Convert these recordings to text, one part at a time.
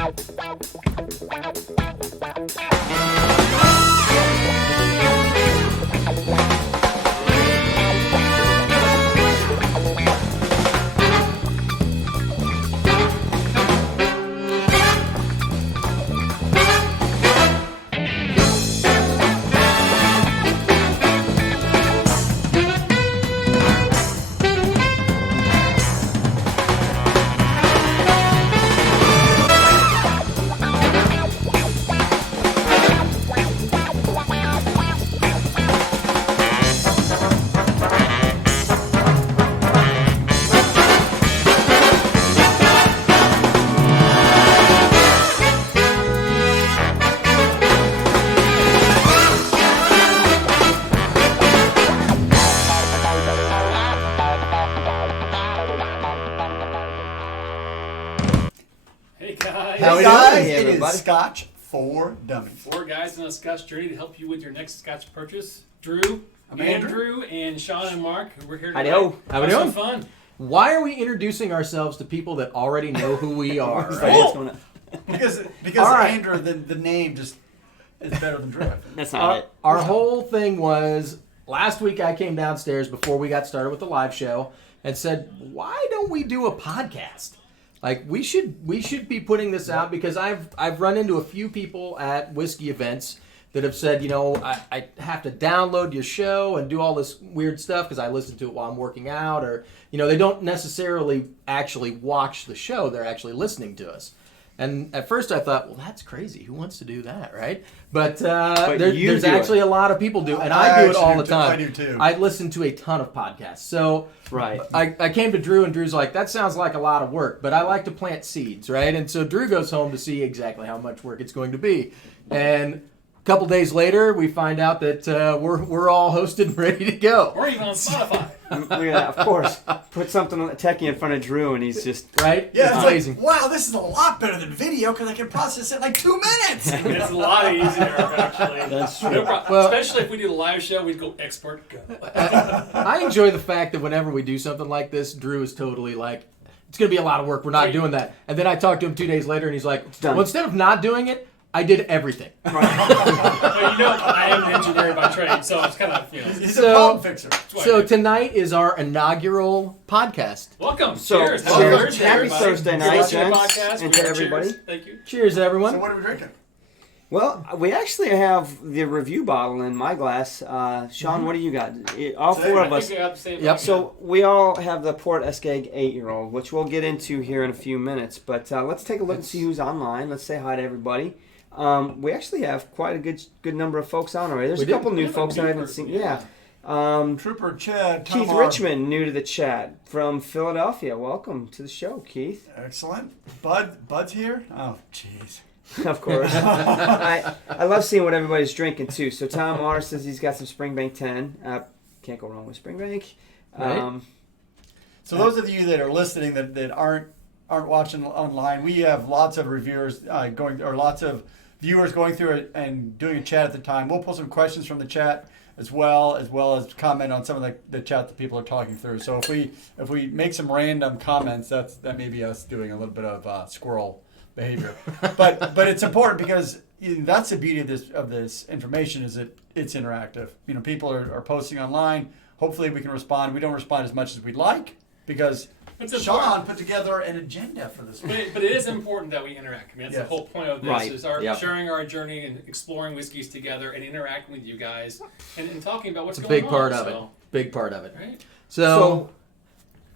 Hey guys, it is Scotch for Dummies. 4 guys on a Scotch journey to help you with your next Scotch purchase. Drew, Andrew, and Sean and Mark, we're here today. How we doing? Some fun. Why are we introducing ourselves to people that already know who we are? Right? Because right. Andrew, the name just is better than Drew. That's not it. Our whole thing was, last week I came downstairs before we got started with the live show and said, why don't we do a podcast? Like, we should be putting this out, because I've run into a few people at whiskey events that have said, I have to download your show and do all this weird stuff because I listen to it while I'm working out, or, they don't necessarily actually watch the show. They're actually listening to us. And at first I thought, well, that's crazy. Who wants to do that, right? But there's actually a lot of people do, and I do it all the time. I do too. I listen to a ton of podcasts. So right. I came to Drew, and Drew's like, that sounds like a lot of work, but I like to plant seeds, right? And so Drew goes home to see exactly how much work it's going to be. And a couple days later, we find out that we're all hosted and ready to go. We're even on Spotify. Look at that, of course. Put something techie in front of Drew, and he's just... Right? Yeah, it's amazing. Like, wow, this is a lot better than video because I can process it in like 2 minutes. It's a lot easier, actually. That's true. No problem. Well, especially if we do the live show, we'd go expert, go. I enjoy the fact that whenever we do something like this, Drew is totally like, it's going to be a lot of work. We're not doing that. And then I talked to him 2 days later, and he's like, well, instead of not doing it, I did everything. Well, I am an engineer by trade, so it's kind of, He's a problem fixer. So tonight is our inaugural podcast. Welcome. So, cheers. Happy Thursday night, gents, and to everybody. Cheers. Thank you. Cheers, everyone. So what are we drinking? Well, we actually have the review bottle in my glass. Sean, what do you got? All 4 of I us. think we have the same Yep. So we all have the Port Askaig 8-year-old, which we'll get into here in a few minutes. But let's take a look and see who's online. Let's say hi to everybody. We actually have quite a good number of folks on already. There's a couple new folks I haven't seen. Yeah. Trooper Chad. Keith Richmond, new to the chat from Philadelphia. Welcome to the show, Keith. Excellent. Bud's here? Oh, jeez. Of course. I love seeing what everybody's drinking, too. So Tom R. says he's got some Springbank 10. Can't go wrong with Springbank. Right. So those of you that are listening that aren't watching online, we have lots of reviewers lots of viewers going through it and doing a chat at the time. We'll pull some questions from the chat as well as comment on some of the chat that people are talking through. So if we make some random comments, that may be us doing a little bit of squirrel behavior. But it's important because that's the beauty of this information, is that it's interactive. People are posting online. Hopefully we can respond. We don't respond as much as we'd like because Sean put together an agenda for this. But it is important that we interact. I mean, that's the whole point of this, is sharing our journey and exploring whiskeys together and interacting with you guys and talking about what's going on. It's a big part of it. Big part of it. Right? So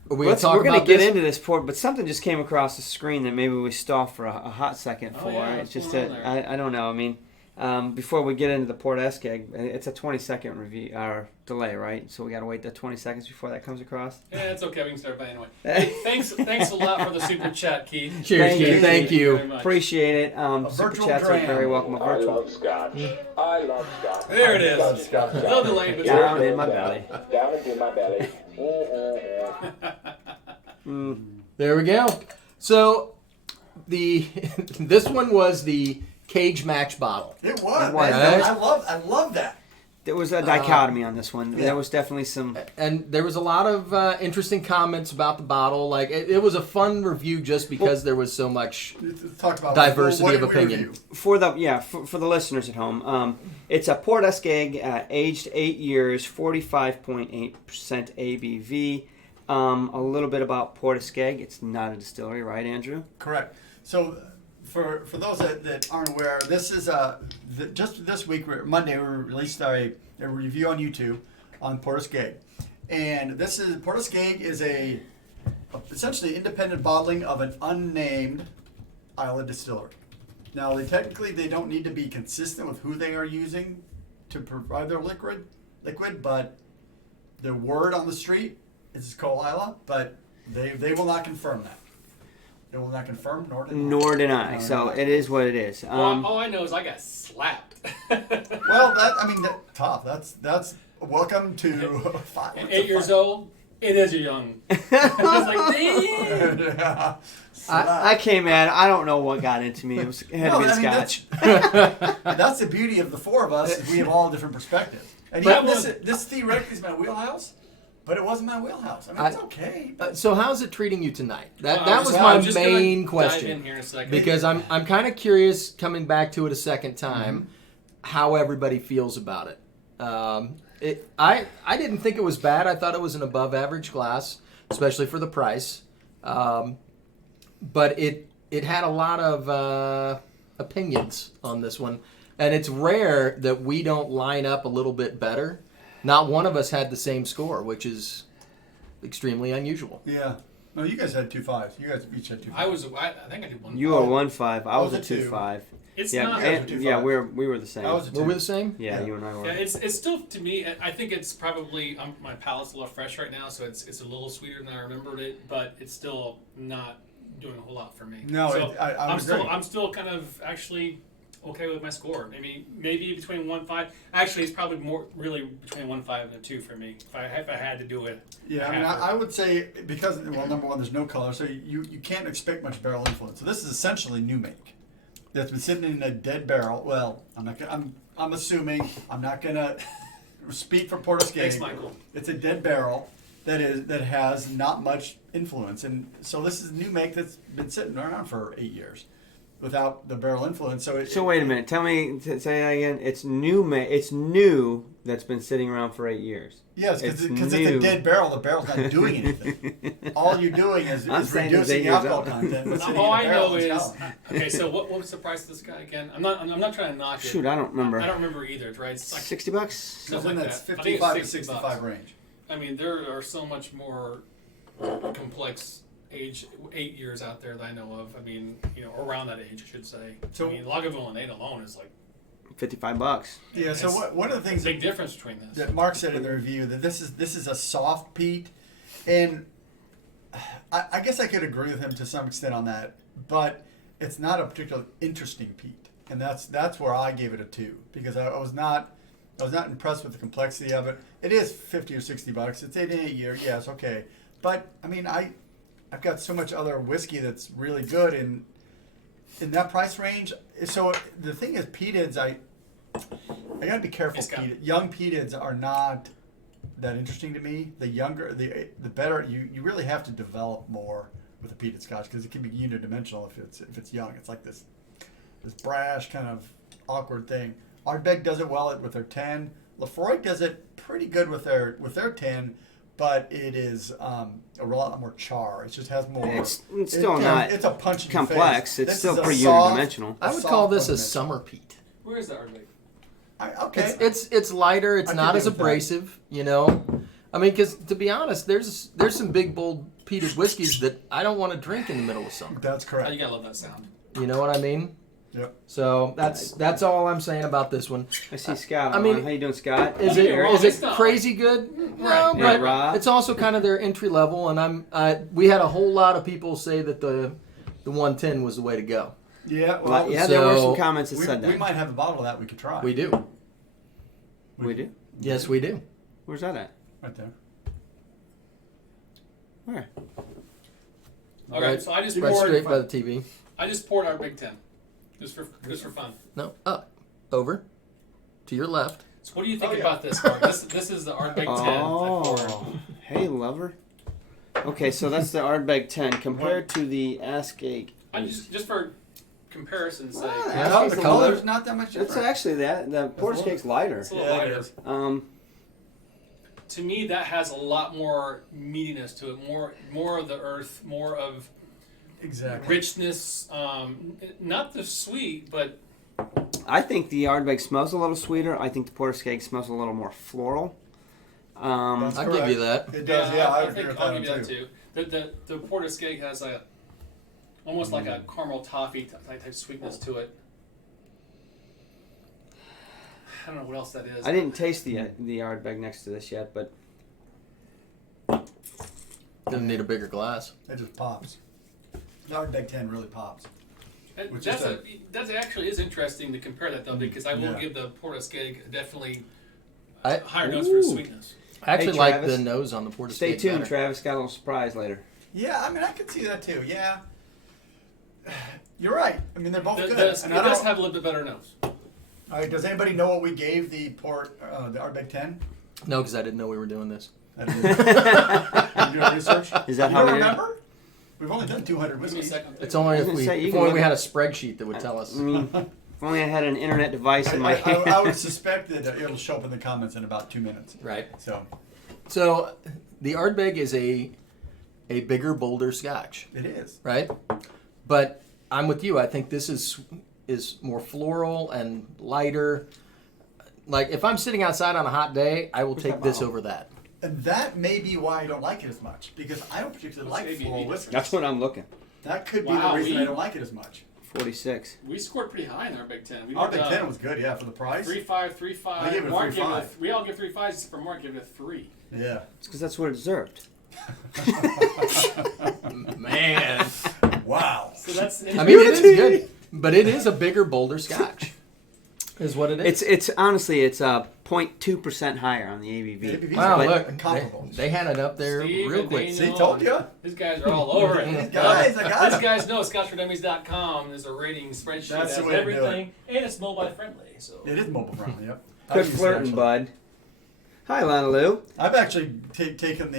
we're going to get into this port, but something just came across the screen that maybe we stop for a hot second for. Yeah, it's just I don't know. I mean, before we get into the Port Askaig, it's a 20-second review or delay, right? So we got to wait the 20 seconds before that comes across. Yeah, it's okay. We can start by anyway. Hey, thanks a lot for the super chat, Keith. Cheers, Keith. Thank you. Appreciate it. Super chats are very welcome. I love Scotch. I love Scotch. There it is. A little delayed, but down in my belly. Down into my belly. There we go. So this one was the Cage Match bottle. It was. Right? I love that. There was a dichotomy on this one. Yeah. There was definitely some... And there was a lot of interesting comments about the bottle. Like, it was a fun review just because there was so much Talk about diversity what of did we opinion. review? For the listeners at home, it's a Port Askaig, aged 8 years, 45.8% ABV. A little bit about Port Askaig. It's not a distillery, right, Andrew? Correct. So, for those that aren't aware, this is just this week, Monday, we released a review on YouTube on Port Askaig, and Port Askaig is essentially independent bottling of an unnamed island distillery. Now, they don't need to be consistent with who they are using to provide their liquid, but the word on the street is Cole Isla, but they will not confirm that. They will not confirm, nor deny. So it is what it is. All I know is I got slapped. Well, tough. That's welcome to 5. At 8 years old, it is a young. It's like, damn. Yeah. I came at it. I don't know what got into me. It had to be the Scotch. That's the beauty of the four of us. Is we have all different perspectives. And this theoretically is my wheelhouse, but it wasn't my wheelhouse. I mean, it's okay. So how's it treating you tonight? That Well, was I my was just main gonna question. dive in here in a second. Because I'm kind of curious, coming back to it a second time, how everybody feels about it. I didn't think it was bad. I thought it was an above average glass, especially for the price. But it had a lot of opinions on this one, and it's rare that we don't line up a little bit better. Not one of us had the same score, which is extremely unusual. Yeah. No, you guys had 2 5s. You guys each had 2 5s. I think I did 1. You were 1.5. I was a 2.5. It's Yeah, not. we were the same. I was a 2. Were we the same? Yeah, Yeah. you and I were. Yeah, it's still, to me, I think it's probably, my palate's a little fresh right now, so it's a little sweeter than I remembered it, but it's still not doing a whole lot for me. No, so I'm agree. I'm still kind of actually okay with my score. Maybe between 1.5. Actually, it's probably more really between 1.5 and a 2 for me. If I had to do it. Yeah, I would say because number one, there's no color, so you can't expect much barrel influence. So this is essentially new make that's been sitting in a dead barrel. Well, I'm assuming I'm not gonna speak for Port Askaig. Thanks, Michael. It's a dead barrel that has not much influence, and so this is new make that's been sitting around for 8 years without the barrel influence. So wait a minute. Tell me, say that again. It's new. It's new. That's been sitting around for 8 years. Yes, because it's a dead barrel. The barrel's not doing anything. All you're doing is reducing alcohol content. But All I know is okay. So what was the price of this guy again? I'm not trying to knock it. Shoot, I don't remember. I don't remember either. Right? It's like $60. something like that's that. 55 to 65 range. There are so much more complex age 8 years out there that I know of. Around that age, I should say. So, Lagavulin 8 alone is like $55. Yeah. So one of the things big difference between this. that Mark said in the review that this is a soft peat, and I guess I could agree with him to some extent on that, but it's not a particularly interesting peat, and that's where I gave it a 2 because I was not impressed with the complexity of it. It is $50 or $60. It's 8 year. Yes, okay, but I've got so much other whiskey that's really good in that price range. So the thing is, peatids, I gotta be careful. Young peatids are not that interesting to me. The younger, the better. You really have to develop more with a peated Scotch because it can be unidimensional if it's young. It's like this brash kind of awkward thing. Ardbeg does it well with their 10. Lafroy does it pretty good with their 10, but it is a lot more char. It just has more. It's still not. It's a punch in complex. Face. It's still pretty unidimensional. I would call this a summer peat. Where is the Ardbeg? Okay. It's lighter. It's not as abrasive. Because to be honest, there's some big bold peated whiskeys that I don't want to drink in the middle of summer. That's correct. You gotta love that sound. You know what I mean? Yep. So that's all I'm saying about this one. I see Scott. how you doing, Scott? Is it crazy good? No, Right. but it's also kind of their entry level. And we had a whole lot of people say that the 110 was the way to go. Yeah. Well, there were some comments that said that. We might have a bottle of that we could try. We do. We do. Yes, we do. Where's that at? Right there. Where? Okay, so I just Right poured. straight by the TV. I just poured our Big 10, just for fun. No, up, over, to your left. So what do you think about this, Mark? This is the Ardbeg 10. Oh, hey, lover. Okay, so that's the Ardbeg 10 compared to the Askaig. Just for comparison's sake. The color's not that much different. It's actually the Porterskaig's lighter. It's a little lighter. It is. To me, that has a lot more meatiness to it. More of the earth, more of richness. Not the sweet, but I think the Ardbeg smells a little sweeter. I think the Porterskaig smells a little more floral. I'll give you that. It does, I think I'll give you that too. The Porterskaig has almost like a caramel toffee type sweetness to it. I don't know what else that is. I didn't taste the Ardbeg next to this yet, but Gonna need a bigger glass. It just pops. The Ardbeg 10 really pops. That actually is interesting to compare that though, because I will give the Porterskaig definitely higher notes for sweetness. I actually like the nose on the Porterskaig. Stay tuned, better. Travis. Got a little surprise later. Yeah, I mean, I could see that too. Yeah, you're right. I mean, they're both good. It does have a little bit better nose. All right. Does anybody know what we gave the Ardbeg 10? No, because I didn't know we were doing this. You doing research? Is that you how don't we did it? remember? We've only done 200 whiskeys. It's only if we had a spreadsheet that would tell us. I mean, if only I had an internet device in my hand. I would suspect that it'll show up in the comments in about 2 minutes. Right. So the Ardbeg is a bigger, bolder Scotch. it is. Right? But I'm with you. I think this is more floral and lighter. Like, if I'm sitting outside on a hot day, I will take this over that. And that may be why I don't like it as much, because I don't particularly like floral whiskey. That's what I'm looking. That could be the reason I don't like it as much. 46. We scored pretty high in our Big Ten. Our Big Ten was good, yeah, for the price. 3.5, 3.5. I gave it a 3.5. We all give 3.5s, except for Mark gave it a 3. Yeah. It's because that's what it deserved. Man. Wow. So that's. I mean, it is good, but it is a bigger, bolder Scotch. Is what it is. It's honestly, it's 0.2% higher on the ABV. Wow, But look, they had it up there real quick. See, told you. These guys are all over it. These guys know ScotchForDummies.com is a rating spreadsheet. That's that the has way to do everything, and it's mobile friendly. So it is mobile friendly. Yep. Quit flirting, bud. Hi, Lana Lou. I've actually taken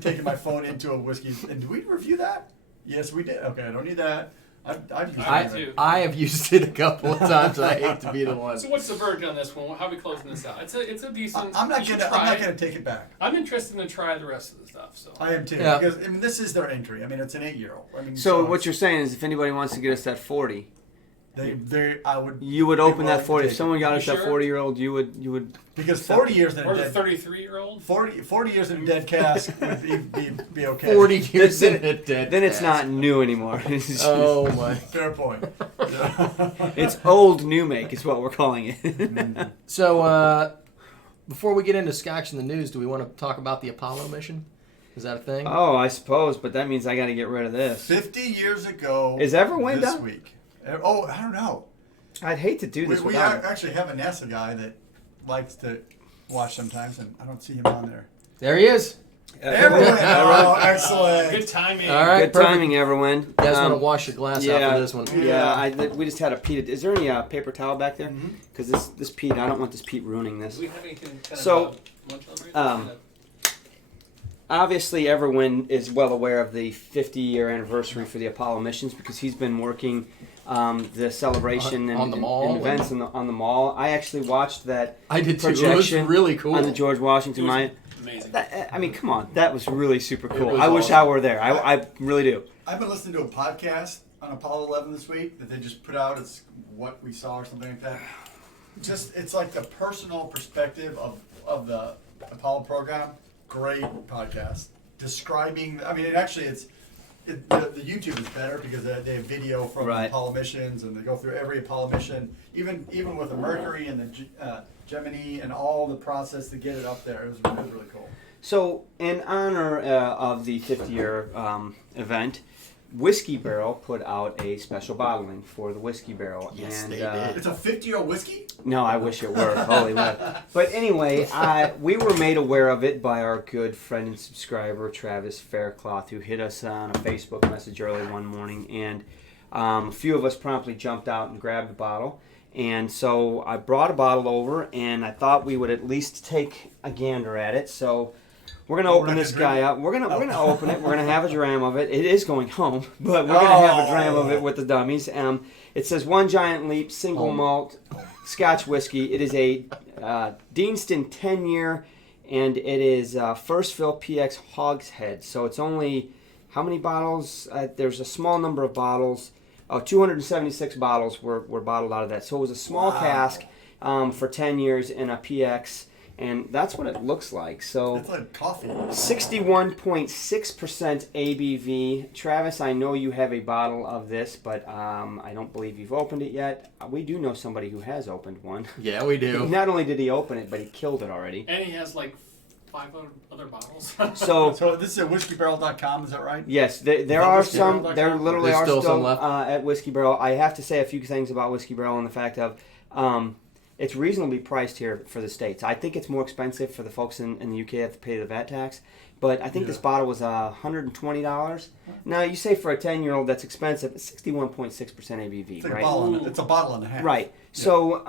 taken my phone into a whiskey. And did we review that? Yes, we did. Okay, I don't need that. I have used it a couple of times. I hate to be the one. So what's the verdict on this one? How are we closing this out? It's a decent. I'm not gonna take it back. I'm interested to try the rest of the stuff. So I am too, because I mean, this is their entry. I mean, it's an 8-year-old. I mean, So what you're saying is, if anybody wants to get us that 40, you would open that 40. If someone got us that 40-year-old, you would. Because 40 years in or a the dead 33-year-old. 40 years in a dead cask would be okay. 40 years in a dead. Then it's not new anymore. Oh my. Fair point. It's old new make is what we're calling it. So before we get into Scotch in the news, do we want to talk about the Apollo mission? Is that a thing? Oh, I suppose, but that means I got to get rid of this. 50 years ago. Is Everwind this done? week? Oh, I don't know. I'd hate to do this. We actually have a NASA guy that likes to watch sometimes, and I don't see him on there. There he is. Everwind. Oh, excellent. Good timing. All right, good timing, Everwind. You guys want to wash your glass out for this one? Yeah, we just had a peat. Is there any paper towel back there? Because this peat, I don't want this peat ruining this. Do we have anything So, obviously, Everwind is well aware of the 50-year anniversary for the Apollo missions because he's been working the celebration on the mall and events on the mall. I actually watched that. I did too. Projection It was really cool on the George Washington Monument. Amazing. I mean, come on, that was really super cool. was I wish awesome. I were there. I really do. I've been listening to a podcast on Apollo 11 this week that they just put out. It's what we saw or something like that. It's like the personal perspective of the Apollo program. Great podcast describing. I mean, the YouTube is better because they have video from the Apollo missions, and they go through every Apollo mission, even with the Mercury and the Gemini and all the process to get it up there. It was really cool. So, in honor of the 50-year event, Whiskey Barrel put out a special bottling for the Whiskey Barrel. Yes, and, they did. It's a 50-year-old whiskey? No, I wish it were. Holy what. But anyway, we were made aware of it by our good friend and subscriber, Travis Faircloth, who hit us on a Facebook message early one morning. And a few of us promptly jumped out and grabbed the bottle. And so I brought a bottle over, and I thought we would at least take a gander at it. So we're gonna open this guy up. We're gonna open it. We're gonna have a dram of it. It is going home, but we're gonna have a dram of it with the dummies. It says One Giant Leap single malt Scotch whiskey. It is a Deanston 10-year, and it is first fill PX hogshead. So it's only how many bottles? There's a small number of bottles. 276 bottles were bottled out of that. So it was a small cask for 10 years in a PX, and that's what it looks like. So It's like coffee. 61.6% ABV. Travis, I know you have a bottle of this, but I don't believe you've opened it yet. We do know somebody who has opened one. Yeah, we do. Not only did he open it, but he killed it already. And he has like 5 other bottles. So this is at whiskybarrel.com, is that right? yes, there that are Whiskey some. Barrel.com? There literally There's are still still some left? at Whiskey Barrel. I have to say a few things about Whiskey Barrel and the fact of it's reasonably priced here for the States. I think it's more expensive for the folks in the UK have to pay the VAT tax. But I think this bottle was $120. Now you say for a 10-year-old that's expensive. It's 61.6% ABV, It's like right? a bottle and, it's a bottle and a half. Right. So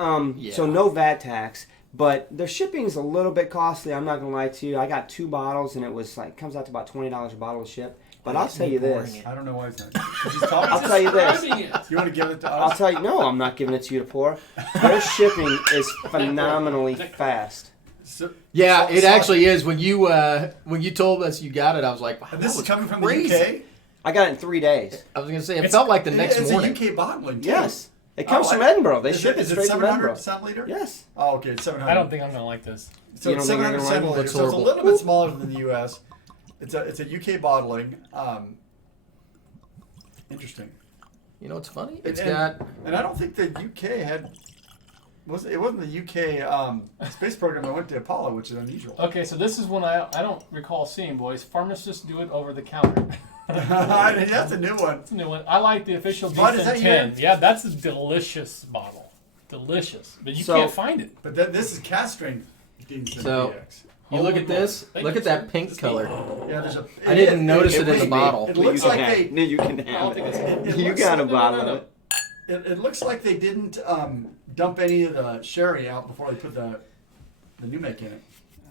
so no VAT tax. But the shipping is a little bit costly. I'm not gonna lie to you. I got 2 bottles, and it was like comes out to about $20 a bottle to ship. But I'll tell you this. I don't know why it's not. Just talking. I'll tell you this. Describing it. You want to give it to I'll us? tell you. No, I'm not giving it to you to pour. Their shipping is phenomenally fast. Yeah, it So- actually is. When you told us you got it, I was like, wow, And this that is was coming from crazy. the UK? I got it in 3 days. I was going to say, it felt like the next it's morning. a UK bottling, too. Yes. It comes Oh, from Edinburgh. They Is ship it is straight from 700 Edinburgh. centiliter? Yes. Oh, okay, it's 700. I don't think I'm gonna like this. So You it's don't think 700 you're gonna like it? centiliters. That's So it's a horrible. little bit smaller than the US. It's a UK bottling. Interesting. You know what's funny? And- It's and- got... And I don't think the UK had. It wasn't the UK space program that went to Apollo, which is unusual. Okay, so this is one I don't recall seeing, boys. Pharmacists do it over the counter. That's a new one. That's a new one. I like the official Bud, is Decent that 10. yours? Yeah, that's a delicious bottle. Delicious. But you So- can't find it. But this is cast strength. Deanston So- PX. You look at this. Thank Look you, at that sir. pink color. Yeah, there's a. I didn't notice it in the bottle. It looks like they. You can I don't have think it. it's- You looks got a like- bottle no. of it. It looks like they didn't dump any of the sherry out before they put the new make in it.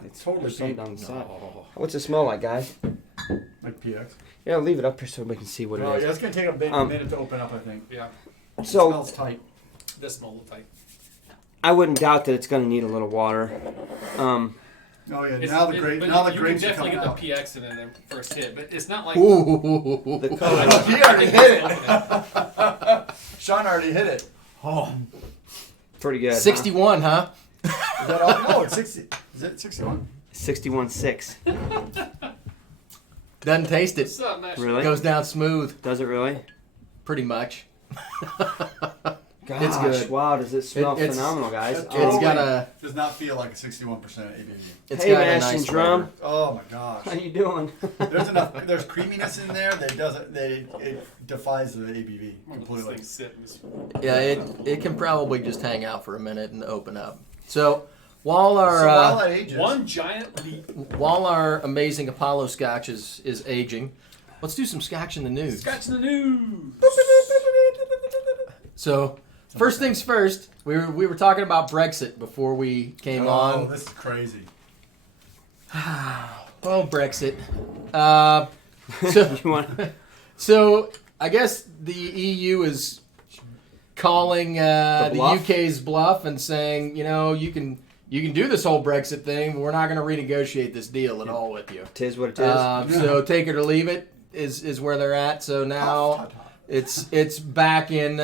It's Totally some pink. down the side. What's it smell like, guys? Like PX. Yeah, leave it up here so we can see what Oh, it yeah, is. it's gonna take a minute to open up. I think. Yeah. It So smells tight. This small type. I wouldn't doubt that it's going to need a little water. Oh yeah, It's- now the it- grape, but now the you grapes can are definitely coming get out. the PX in the first hit, but it's not like Ooh. The color. He already hit it. Sean already hit it. Pretty good. 61, huh? Is that all? No, it's 60. Is it 61? 61.6. Doesn't taste it. What's up, Matt? Really? Goes down smooth, Does it really? pretty much. Gosh, It's good. wow, does it smell it's- phenomenal, guys? It's It's got a. Does not feel like a 61% ABV. It's Hey, got a Mash and nice Drum. flavor. Oh my gosh. How you doing? There's enough. There's creaminess in there that it defies the ABV This completely. thing sits. Yeah, it can probably just hang out for a minute and open up. So while So our while that ages, One giant leap. while our amazing Apollo Scotch is aging, let's do some Scotch in the news. Scratch the news. So first things first, we were talking about Brexit before we came oh, on. this is crazy. Oh, Brexit. So You want? so I guess the EU is calling the bluff? UK's bluff and saying, you know, you can do this whole Brexit thing, but we're not going to renegotiate this deal at all with you. Tis what it is. So take it or leave it is where they're at. So now it's back in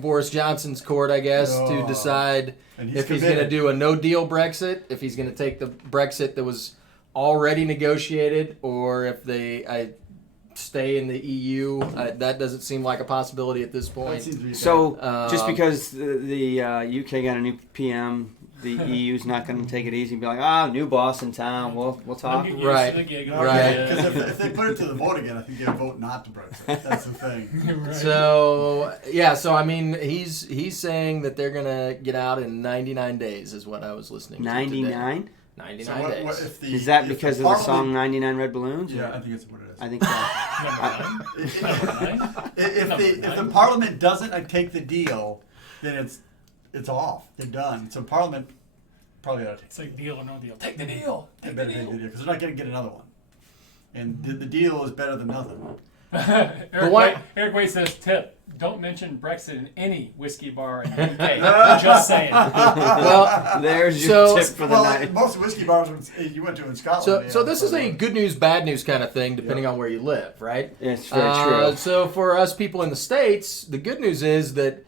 Boris Johnson's court, I guess, to Oh. decide And if he's going to committed. do a no-deal Brexit, if he's going to take the Brexit that was already negotiated, or if they stay in the EU. That doesn't seem like a possibility at this That point. seems to be So Um, just because the UK got a new PM, the EU's not going to take it easy and be like, new boss in town. We'll talk. I'm getting used Right. to the gig. Right. Because if they put it to the vote again, I think they'll vote not to Brexit. That's the thing. Right. So I mean, he's saying that they're gonna get out in 99 days, is what I was listening to. 99? Today. So 99 what, days. if the, Is that if because the of the song Parliament- 99 Red Balloons? Yeah, I think that's what it is. I think so. Number 9. If the Parliament doesn't take the deal, then it's it's off. They're done. So Parliament probably ought to It's like deal or no deal. Take the deal. they Take the better take the deal. deal because they're not going to get another one. And the deal is better than nothing. Eric Wade says, tip, don't mention Brexit in any whiskey bar in the UK. Just saying. Well, There's your tip for the Well, night. most whiskey bars you went to in Scotland. so this is a good news, bad news kind of thing, depending on where you live, right? It's very true. So for us people in the States, the good news is that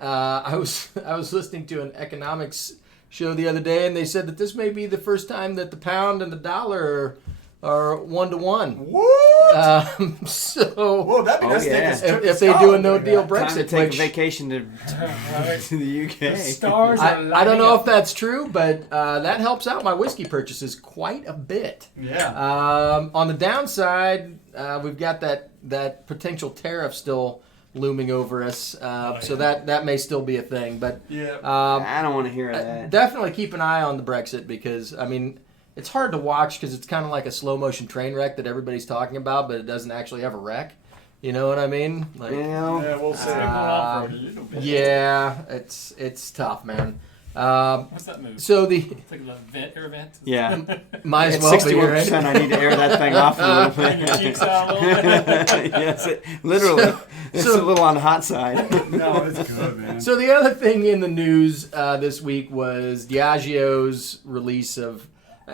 I was listening to an economics show the other day, and they said that this may be the first time that the pound and the dollar are 1-to-one. What? So That'd be nice to take yeah. us trip to if they do a Scotland no doing deal that. Time to Brexit, take which a vacation to the UK. The stars are lining I don't know up. if that's true, but that helps out my whiskey purchases quite a bit. Yeah. On the downside, we've got that potential tariff still looming over us, so that may still be a thing. But Yeah. I don't want to hear that. definitely keep an eye on the Brexit because I mean it's hard to watch because it's kind of like a slow motion train wreck that everybody's talking about, but it doesn't actually have a wreck. You know what I mean? Like, Yeah, we'll It's see. been going on for a little bit. yeah, it's tough, man. What's that move? So the It's like the air vent. Yeah. might as At well be right. 61%, I need to air that thing off a little Bring your bit. cheeks out a little bit. Yes, literally. It's a little on the hot side. No, it's good, man. So the other thing in the news this week was Diageo's release of.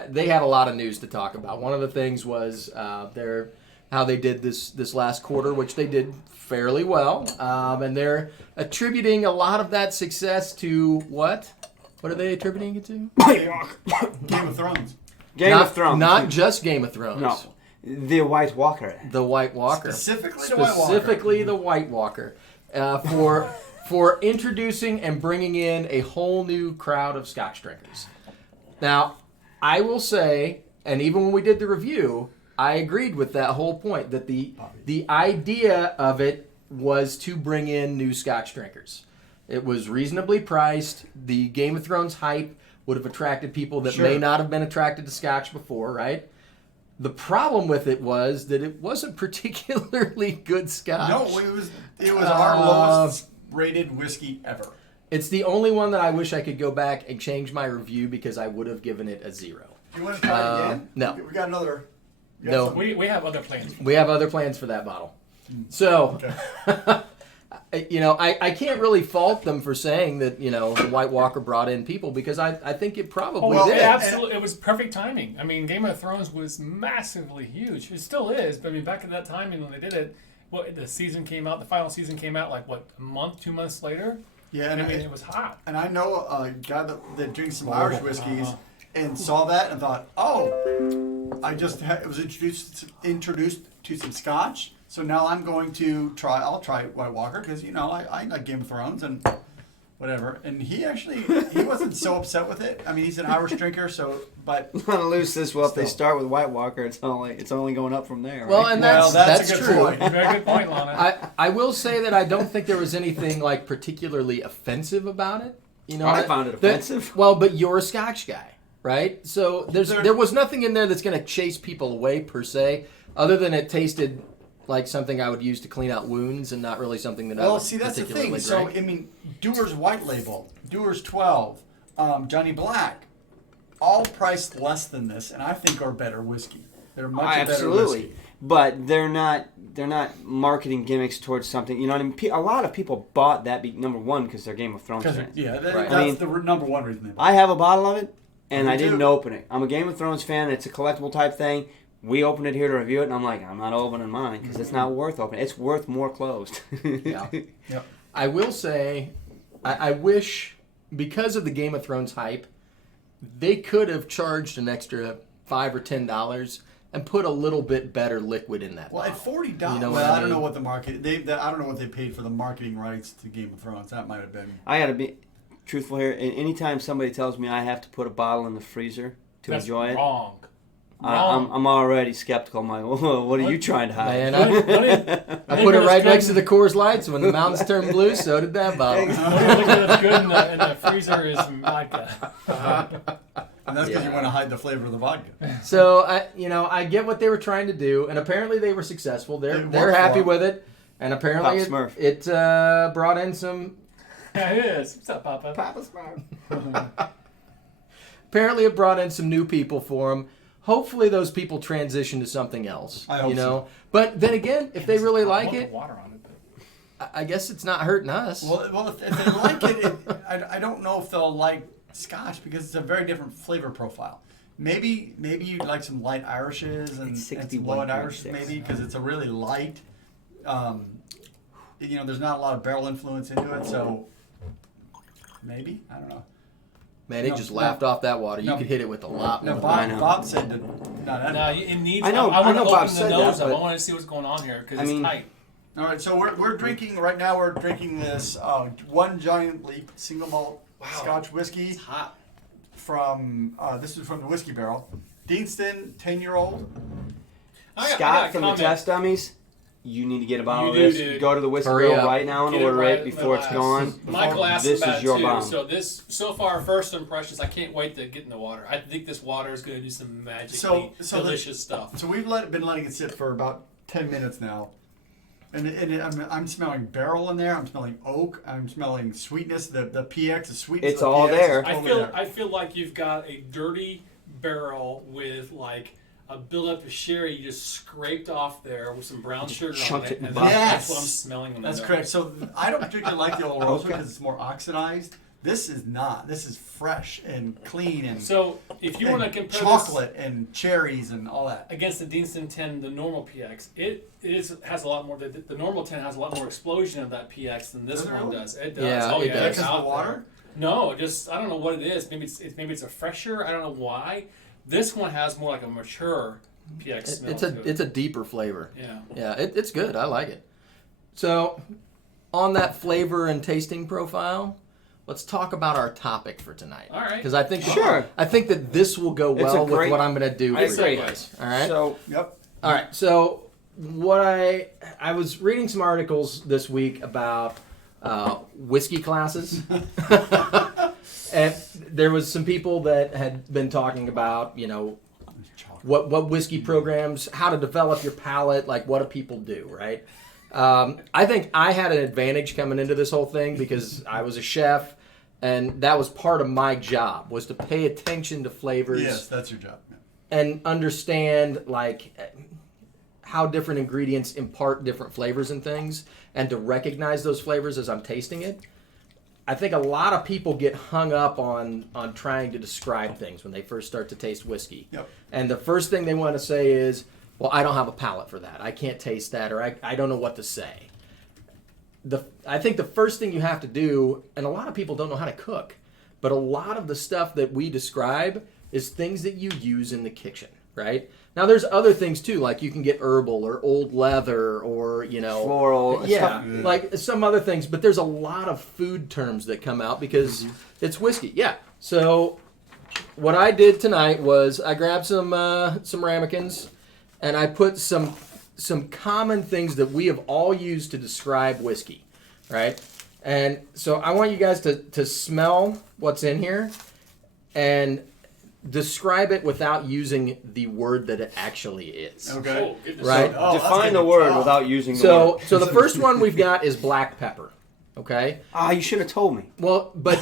They had a lot of news to talk about. One of the things was how they did this last quarter, which they did fairly well, and they're attributing a lot of that success to what? What are they attributing it to? Game of Thrones. Game of Thrones. Not just Game of Thrones. No. The White Walker. The White Walker. Specifically the White Walker. Specifically the White Walker. For introducing and bringing in a whole new crowd of Scotch drinkers. Now, I will say, and even when we did the review, I agreed with that whole point, that the idea of it was to bring in new Scotch drinkers. It was reasonably priced. The Game of Thrones hype would have attracted people that may not have been attracted to Scotch before, right? The problem with it was that it wasn't particularly good Scotch. No, it was our lowest rated whiskey ever. It's the only one that I wish I could go back and change my review because I would have given it a 0. You want to try it again? No. We got another. You got No. some- We have other plans. We have other plans for that bottle. So, I can't really fault them for saying that, the White Walker brought in people because I think it probably well, did. yeah. Absolutely, it was perfect timing. I mean, Game of Thrones was massively huge. It still is, but I mean, back at that time when they did it, the season came out. The final season came out like what, a month, 2 months later. Yeah, And and I mean, it was hot. And I know a guy that drinks some Irish whiskeys and saw that and thought, it was introduced to some Scotch. So now I'm going to I'll try White Walker because, I like Game of Thrones and whatever. And he wasn't so upset with it. I mean, he's an Irish drinker, but. Want to lose this? Well, if they start with White Walker, it's only going up from there. Right? Well, and that's a good true. point. Very good point, Lana. I will say that I don't think there was anything like particularly offensive about it. I found it offensive. But you're a Scotch guy, right? So there was nothing in there that's going to chase people away per se, other than it tasted like something I would use to clean out wounds and not really something that I would See, that's the particularly thing. So, drink. I mean, Dewar's White Label, Dewar's 12, Johnny Black, all priced less than this, and I think are better whiskey. They're much better Absolutely. whiskey. But they're not marketing gimmicks towards something. You know what I mean? A lot of people bought that number one because they're Game of Thrones fans. That's I mean, the number one reason they bought I have a bottle of it, and Me I didn't too. open it. I'm a Game of Thrones fan. It's a collectible type thing. We opened it here to review it, and I'm like, I'm not opening mine because it's not worth opening. It's worth more closed. Yeah. Yep. I will say, I wish, because of the Game of Thrones hype, they could have charged an extra $5 or $10 and put a little bit better liquid in that Well, at bottle. $40, You know what I I don't mean? know what the market. I don't know what they paid for the marketing rights to Game of Thrones. That might have been. I got to be truthful here. Anytime somebody tells me I have to put a bottle in the freezer to That's enjoy it, wrong. I'm already skeptical. I'm like, whoa, what are you trying to hide? Man, I put it right next to the Coors Lights. When the mountains turned blue, so did that bottle. What you're looking at good in the freezer is vodka. And that's because you want to hide the flavor of the vodka. So I get what they were trying to do, and apparently they were successful. They're It worked happy for 'em. with it, and apparently Pop Smurf. it brought in some Yeah, it is. What's up, Papa? Papa Smart. Apparently, it brought in some new people for him. Hopefully, those people transition to something else. I hope so. But then again, if they really like it, Water on it, but... I guess it's not hurting us. Well, if they like it, I don't know if they'll like Scotch because it's a very different flavor profile. Maybe you'd like some light Irishes and some low end Irish, maybe because it's a really light. There's not a lot of barrel influence into it, so maybe I don't know. Man, he just laughed off that water. You could hit it with a lot No, more. Bob said to not have No, it. it needs... I know I want to Bob open the said nose that, up. I but- want to see what's going on here because I it's mean- tight. All right, so we're drinking right now. We're drinking this one giant leap single malt Scotch whiskey It's hot. from this is from the whiskey barrel. Deanston 10-year-old. Scott from the Test Dummies, you need to get a bottle of this. Dude. Go to the whiskey Hurry barrel up. right now and Get it order right it in before my it's glass. gone. My glass This is about is your too. bomb. So far, first impressions, I can't wait to get in the water. I think this water is going to do some magically delicious stuff. So we've been letting it sit for about 10 minutes now. I'm smelling barrel in there. I'm smelling oak. I'm smelling sweetness. The PX, the sweetness. It's of the all PX is there. totally I feel like you've got a dirty barrel with like a buildup of sherry you just scraped off there with some brown sugar on chunked it, it in and the that's Yes. what I'm smelling. On the That's nose. correct. So I don't particularly like the Oloroso Okay. because it's more oxidized. This is not. This is fresh and clean and, So if you want to and compare chocolate and cherries and all that. this against the Deanston 10, the normal PX, has a lot more. The normal 10 has a lot more explosion of that PX than this Does it one really? does. It does. Yeah, oh it yeah, does. it's Because of out the water? there. No, just I don't know what it is. Maybe it's a fresher. I don't know why. This one has more like a mature PX smell to it. It's a deeper flavor. Yeah. Yeah, it's good. I like it. So, on that flavor and tasting profile, let's talk about our topic for tonight. All right. Because I think Sure. I think that this will go It's a well with great- what I'm going to do I for agree. you guys. All right. So Yep. All right. So what I was reading some articles this week about whiskey classes, and there was some people that had been talking about what whiskey programs, how to develop your palate, like what do people do, right? I think I had an advantage coming into this whole thing because I was a chef, and that was part of my job was to pay attention to flavors Yes, that's your job. Yeah. and understand like how different ingredients impart different flavors and things, and to recognize those flavors as I'm tasting it. I think a lot of people get hung up on trying to describe things when they first start to taste whiskey. Yep. And the first thing they want to say is, well, I don't have a palate for that. I can't taste that, or I don't know what to say. I think the first thing you have to do, and a lot of people don't know how to cook, but a lot of the stuff that we describe is things that you use in the kitchen, right? Now, there's other things too, like you can get herbal or old leather or, floral. yeah, stuff. like some other things, but there's a lot of food terms that come out because it's whiskey. Yeah. So what I did tonight was I grabbed some ramekins and I put some common things that we have all used to describe whiskey, right? And so I want you guys to smell what's in here and describe it without using the word that it actually is. Okay. Oh, goodness. Right. Oh, that's Define gonna the be word tough. without using the word. So the first one we've got is black pepper. Okay. You should have told me. Well, but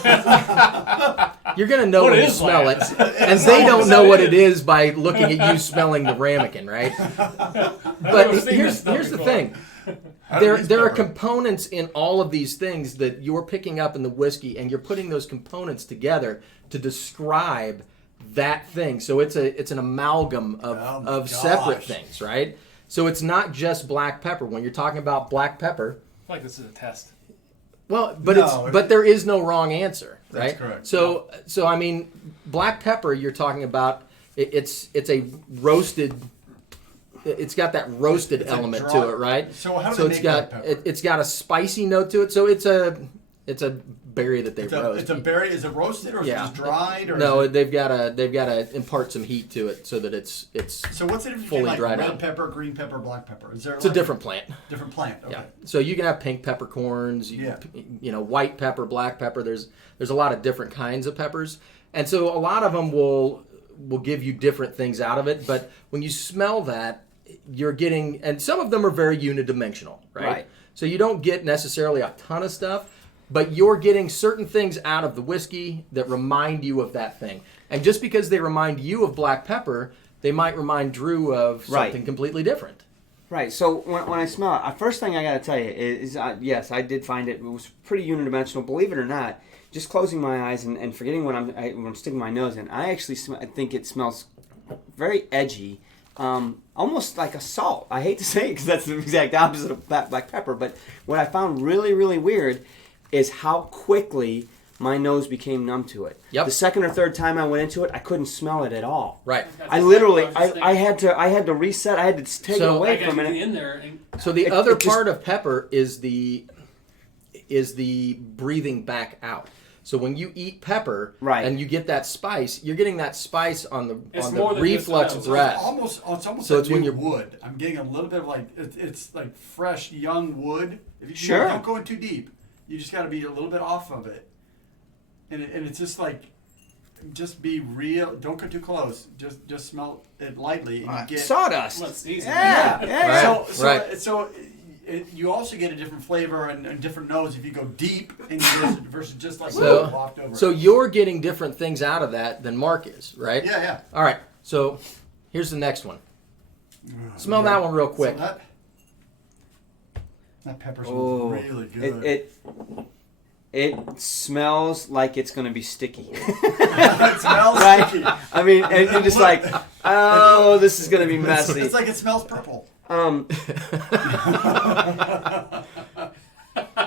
you're gonna know What when you is smell black? it, and they don't know what it is by looking at you smelling the ramekin, right? But never seen here's this stuff the before. thing. There are components in all of these things that you're picking up in the whiskey, and you're putting those components together to describe that thing. So it's an amalgam Oh my of separate gosh. things, right? So it's not just black pepper. When you're talking about black pepper, I feel like this is a test. well, but No, but there is no wrong answer, right? That's correct. So I mean, black pepper. You're talking about it's a roasted. It's got that roasted It's a element dry- to it, right? So how do So they it's make got black pepper? it's got a spicy note to it. So it's a berry that they roast. It's a berry. Is it roasted or is it Yeah. just dried? Or No, is it, they've got to impart some heat to it so that it's so what's the difference fully between like dried red out. pepper, green pepper, black pepper? Is there it's a different plant. different plant? Okay. Yeah. So you can have pink peppercorns, white pepper, black pepper. There's a lot of different kinds of peppers. And so a lot of them will give you different things out of it, but when you smell that, you're getting, and some of them are very unidimensional, right? Right. So you don't get necessarily a ton of stuff, but you're getting certain things out of the whiskey that remind you of that thing. And just because they remind you of black pepper, they might remind Drew of something completely different. Right. So when I smell it, first thing I got to tell you is yes, I did find it was pretty unidimensional. Believe it or not, just closing my eyes and forgetting when I'm sticking my nose in, I actually I think it smells very edgy, almost like a salt. I hate to say it because that's the exact opposite of black pepper. But what I found really, really weird is how quickly my nose became numb to it. Yep. The second or third time I went into it, I couldn't smell it at all. Right. I literally, I had to reset. I had to take it away I from got it. in there. And, So the other part of pepper is the breathing back out. So when you eat pepper and you get that spice, you're getting that spice on the reflux breath. It's almost So like it's when you're wood. I'm getting a little bit of like it's like fresh young wood. If you don't go in too deep, you just got to be a little bit off of it, and it's just like, just be real. Don't go too close. Just smell it lightly, and you get sawdust. well, it's easy. Yeah. So you also get a different flavor and different nose if you go deep and versus just like walked over. So you're getting different things out of that than Mark is, right? Yeah. All right. So here's the next one. Smell that one real quick. So that pepper smells really good. It smells like it's going to be sticky. It smells sticky. I mean, and you're just like, oh, this is going to be messy. It's like it smells purple.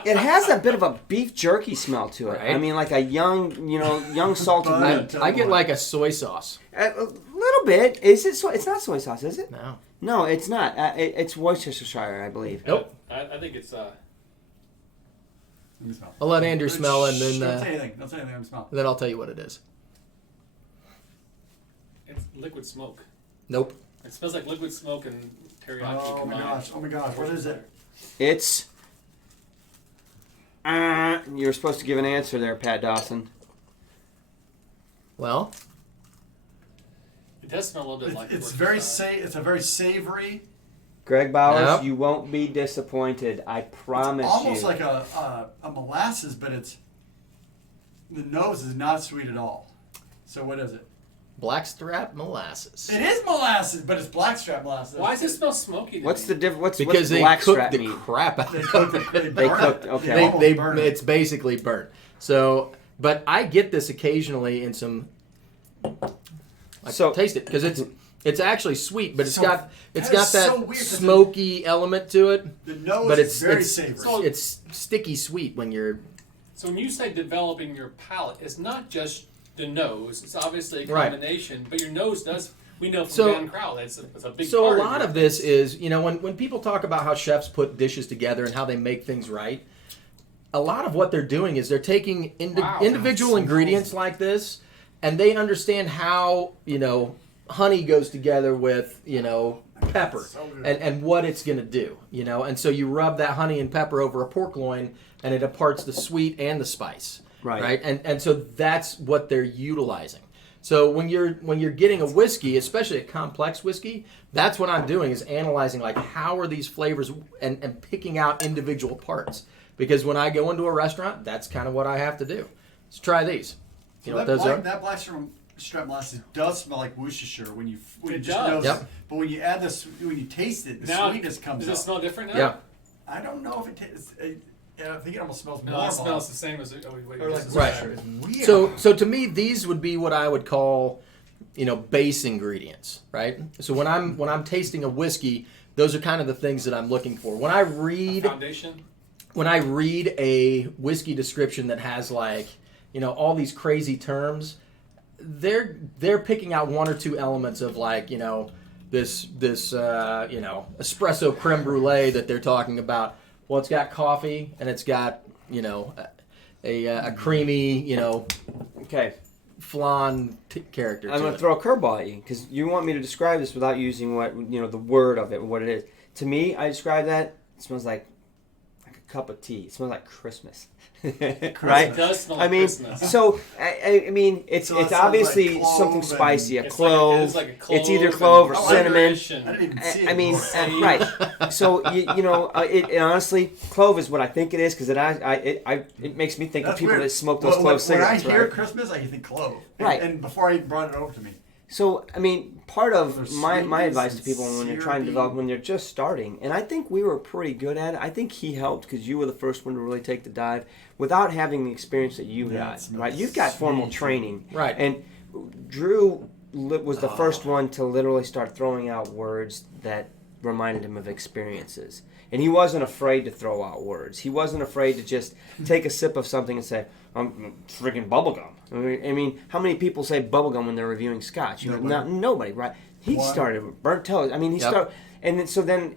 It has a bit of a beef jerky smell to it. Right. I mean, like a young salted meat. I get like a soy sauce. A little bit. Is it? It's not soy sauce, is it? No. No, it's not. It's Worcestershire, I believe. Nope. I think it's Let me smell. I'll let Andrew smell and then Don't say anything. Don't say anything. Let me smell. then I'll tell you what it is. it's liquid smoke. Nope. It smells like liquid smoke and teriyaki. Oh my gosh! What is it? It's. You were supposed to give an answer there, Pat Dawson. Well, It does smell a little bit like. It's Worcestershire. It's a very savory. Greg Bowers, Yep. you won't be disappointed. I promise It's almost you. like a molasses, but the nose is not sweet at all. So what is it? blackstrap molasses. It is molasses, but it's blackstrap molasses. Why does it smell smoky? To What's me? the difference? Because what's they blackstrap cooked the mean? crap out They of cooked it. it. They cooked. Okay. They almost burn it. It's basically burnt. So, but I get this occasionally in some. Taste it because it's actually sweet, but it's got that so weird, 'cause smoky element to it. The nose But is very savory. It's sticky sweet when you're. So when you say developing your palate, it's not just the nose. It's obviously a Right. combination, but your nose does. We know from So- Dan Crowell it's a big. So part a lot of this is, when people talk about how chefs put dishes together and how they make things right, a lot of what they're doing is they're taking individual ingredients like this, and they understand how honey goes together with pepper So good. and what it's going to do, and so you rub that honey and pepper over a pork loin, and it imparts the sweet and the spice, right? And so that's what they're utilizing. So when you're getting a whiskey, especially a complex whiskey, that's what I'm doing is analyzing like how are these flavors and picking out individual parts. Because when I go into a restaurant, that's kind of what I have to do. Let's try these. You know what those are? That blackstrap molasses does smell like Worcestershire when you It just does. nose Yep. it. But when you add this, when you taste it, the now, sweetness comes does it out. smell different now? Yeah. I don't know if it tastes. I think it almost smells No, more. it smells the same as what Or you like just Right. Worcestershire. It's weird. So to me, these would be what I would call, base ingredients, right? So when I'm tasting a whiskey, those are kind of the things that I'm looking for. When I read foundation. a whiskey description that has like, all these crazy terms, they're picking out one or two elements of like, this espresso creme brulee that they're talking about. Well, it's got coffee and it's got, a creamy, Okay. flan character to I'm going it. to throw a curveball at you because you want me to describe this without using the word of it, what it is. To me, I describe that. It smells like a cup of tea. It smells like Christmas. It Right? does smell I like mean, Christmas. so I mean, it's So it it's sounds obviously like clove something and- spicy. A It's clove. like a clove. It's either and clove or cinnamon. licorice I and- didn't even see it. I mean, before. right. So you know, it honestly, clove is what I think it is because it makes me think of That's people weird. that smoke those When- clove cigarettes, When I hear right? Christmas, I think clove. Right. And before I brought it over to me. So I mean, part of There's my sweetness advice to and people when they're trying to syrupy. develop, when they're just starting, and I think we were pretty good at it. I think he helped because you were the first one to really take the dive without having the experience that you Yeah, it had. smells Right? You've got formal sweet. training, Right. and Drew was the first one to literally start throwing out words that reminded him of experiences. And he wasn't afraid to throw out words. He wasn't afraid to just take a sip of something and say, freaking bubblegum. I mean, how many people say bubblegum when they're reviewing Scotch? You know, Nobody. nobody, right? He Water. started with burnt toast. I mean, he Yep. started, and then, so then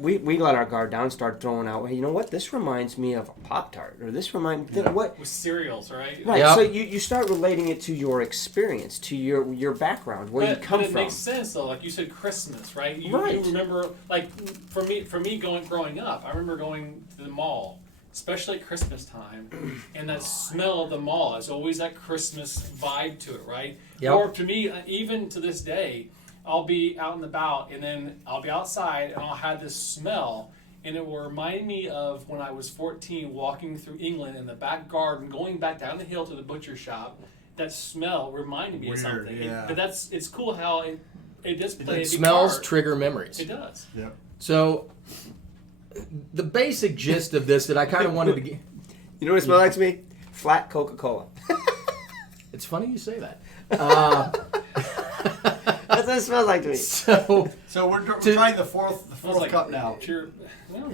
we let our guard down, started throwing out, hey, you know what? This reminds me of a Pop-Tart, or this reminds me, what? With cereals, right? Right, Yep. so you start relating it to your experience, to your background, where you come but it from. makes sense though. Like you said, Christmas, right? You Right. remember, like for me growing up, I remember going to the mall, especially at Christmas time, and that smell of the mall is always that Christmas vibe to it, right? Yep. Or to me, even to this day, I'll be out and about, and then I'll be outside, and I'll have this smell, and it will remind me of when I was 14, walking through England in the back garden, going back down the hill to the butcher shop. That smell reminded me Weird, of something. yeah. But it's cool how it does play a big Smells part. trigger memories. It does. Yep. So the basic gist of this that I kind of wanted to get. You know what it smells like to me? Flat Coca-Cola. It's funny you say that. That's what it smells like to me. So So we're To- trying the fourth Smells like cup now. Pure, well,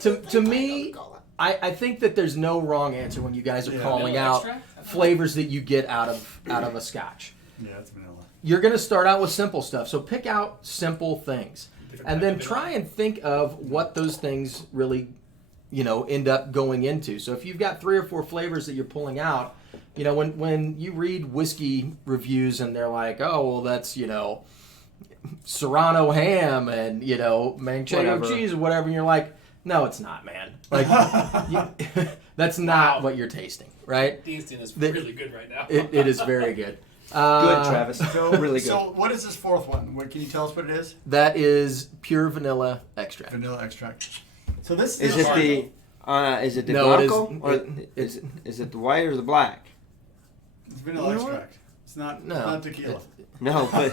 to me, I think that there's no wrong answer when you guys are Yeah. calling Vanilla out extract? flavors that you get out of a Scotch. Yeah, it's vanilla. You're going to start out with simple stuff. So pick out simple things. And then try and think of what those things really, end up going into. So if you've got 3 or 4 flavors that you're pulling out, when you read whiskey reviews and they're like, oh, well, that's, Serrano ham and, manchego Whatever. cheese or whatever, and you're like, no, it's not, man. Like, that's not what you're tasting, right? Dean's Din is The- really good right now. It is very good. Good, Travis. Really good. So what is this fourth one? Can you tell us what it is? That is pure vanilla extract. Vanilla extract. So this Is is it the No, it is- Blanco? Or is it the white or the black? It's vanilla You know what? extract. It's not, No. it's not tequila. No, but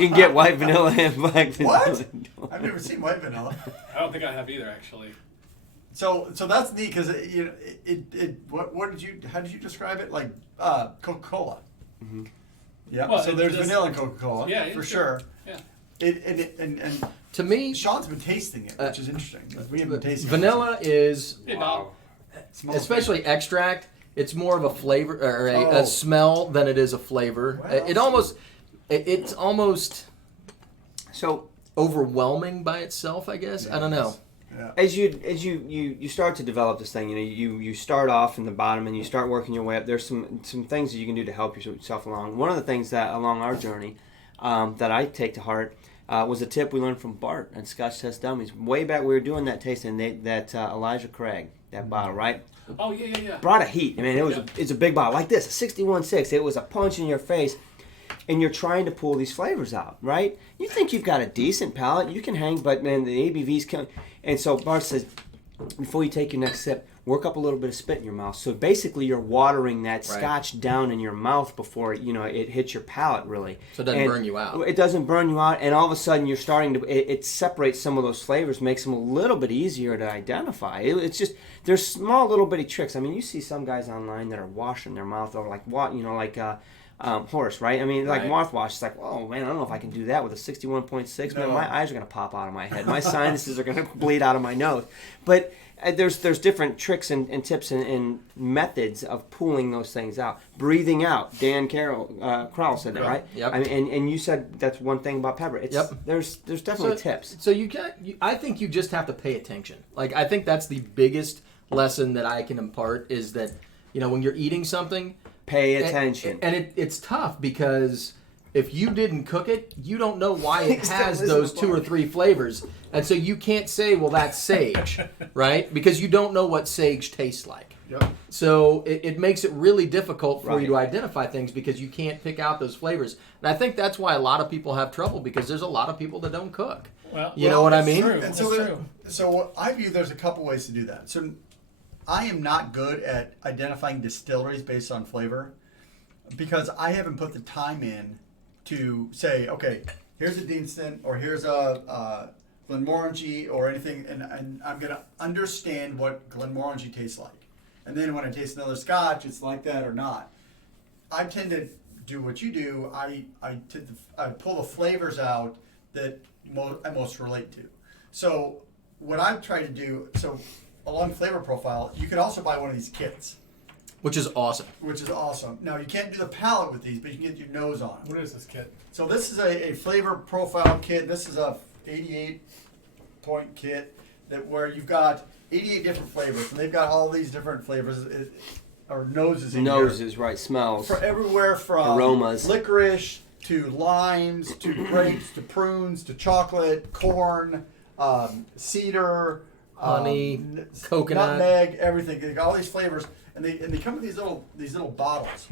you can get white vanilla and black vanilla. What? I've never seen white vanilla. I don't think I have either, actually. So that's neat because how did you describe it? Like Coca-Cola. Mm-hmm. Yeah. Well, so it there's just- vanilla in Coca-Cola. Yeah, for sure. sure. Yeah. And To me, Sean's been tasting it, which is interesting. We haven't been tasting vanilla is, Hey, Bob. it. Smells especially extract, it's more of a flavor or Oh. a smell than it is a flavor. Well, It's almost So overwhelming by itself, I guess. I don't know. Yeah. as you start to develop this thing, you start off in the bottom and you start working your way up. There's some things that you can do to help yourself along. One of the things that along our journey that I take to heart was a tip we learned from Bart and Scotch Test Dummies. Way back, we were doing that tasting. That Elijah Craig, that bottle, right? Oh, yeah. Brought a heat. I mean, Yeah. it's a big bottle like this, a 61.6. It was a punch in your face, and you're trying to pull these flavors out, right? You think you've got a decent palate, you can hang, but man, the ABV's killing. And so Bart says, before you take your next sip, work up a little bit of spit in your mouth. So basically, you're watering that Right. Scotch down in your mouth before it hits your palate, really. So it doesn't And burn you out. It doesn't burn you out, and all of a sudden you're starting to. It separates some of those flavors, makes them a little bit easier to identify. It's just there's small little bitty tricks. I mean, you see some guys online that are washing their mouth over like horse, right? I mean, like Right. mouthwash. It's like, oh man, I don't know if I can do that with a 61.6. Man, No. my eyes are gonna pop out of my head. My sinuses are gonna bleed out of my nose. But there's different tricks and tips and methods of pulling those things out. Breathing out. Dan Crowell said that, Yep. right? Yep. I mean, and you said that's one thing about pepper. It's, Yep. There's definitely tips. So I think you just have to pay attention. Like, I think that's the biggest lesson that I can impart is that, when you're eating something, Pay attention. And it's tough because if you didn't cook it, you don't know why it Still has isn't those a 2 or 3 flavors. And so you can't say, well, that's sage, right? Because you don't know what sage tastes like. Yep. So it makes it really difficult for you Right. to identify things because you can't pick out those flavors. And I think that's why a lot of people have trouble, because there's a lot of people that don't cook. Well, You know what I that's mean? True. And That's so, true. so what I view there's a couple ways to do that. So I am not good at identifying distilleries based on flavor because I haven't put the time in to say, okay, here's a Deanston or here's a Glenmorangie or anything, and I'm going to understand what Glenmorangie tastes like. And then when I taste another Scotch, it's like that or not. I tend to do what you do. I pull the flavors out that I most relate to. So what I've tried to do, so along flavor profile, you can also buy one of these kits, Which is awesome. which is awesome. Now you can't do the palate with these, but you can get your nose on them. What is this kit? So this is a flavor profile kit. This is a 88-point kit where you've got 88 different flavors, and they've got all these different flavors or noses in here. Noses, right? Smells. For everywhere from Aromas. licorice to limes to grapes to prunes to chocolate, corn, cedar, Honey, coconut. nutmeg, everything. They got all these flavors, and they come with these little bottles.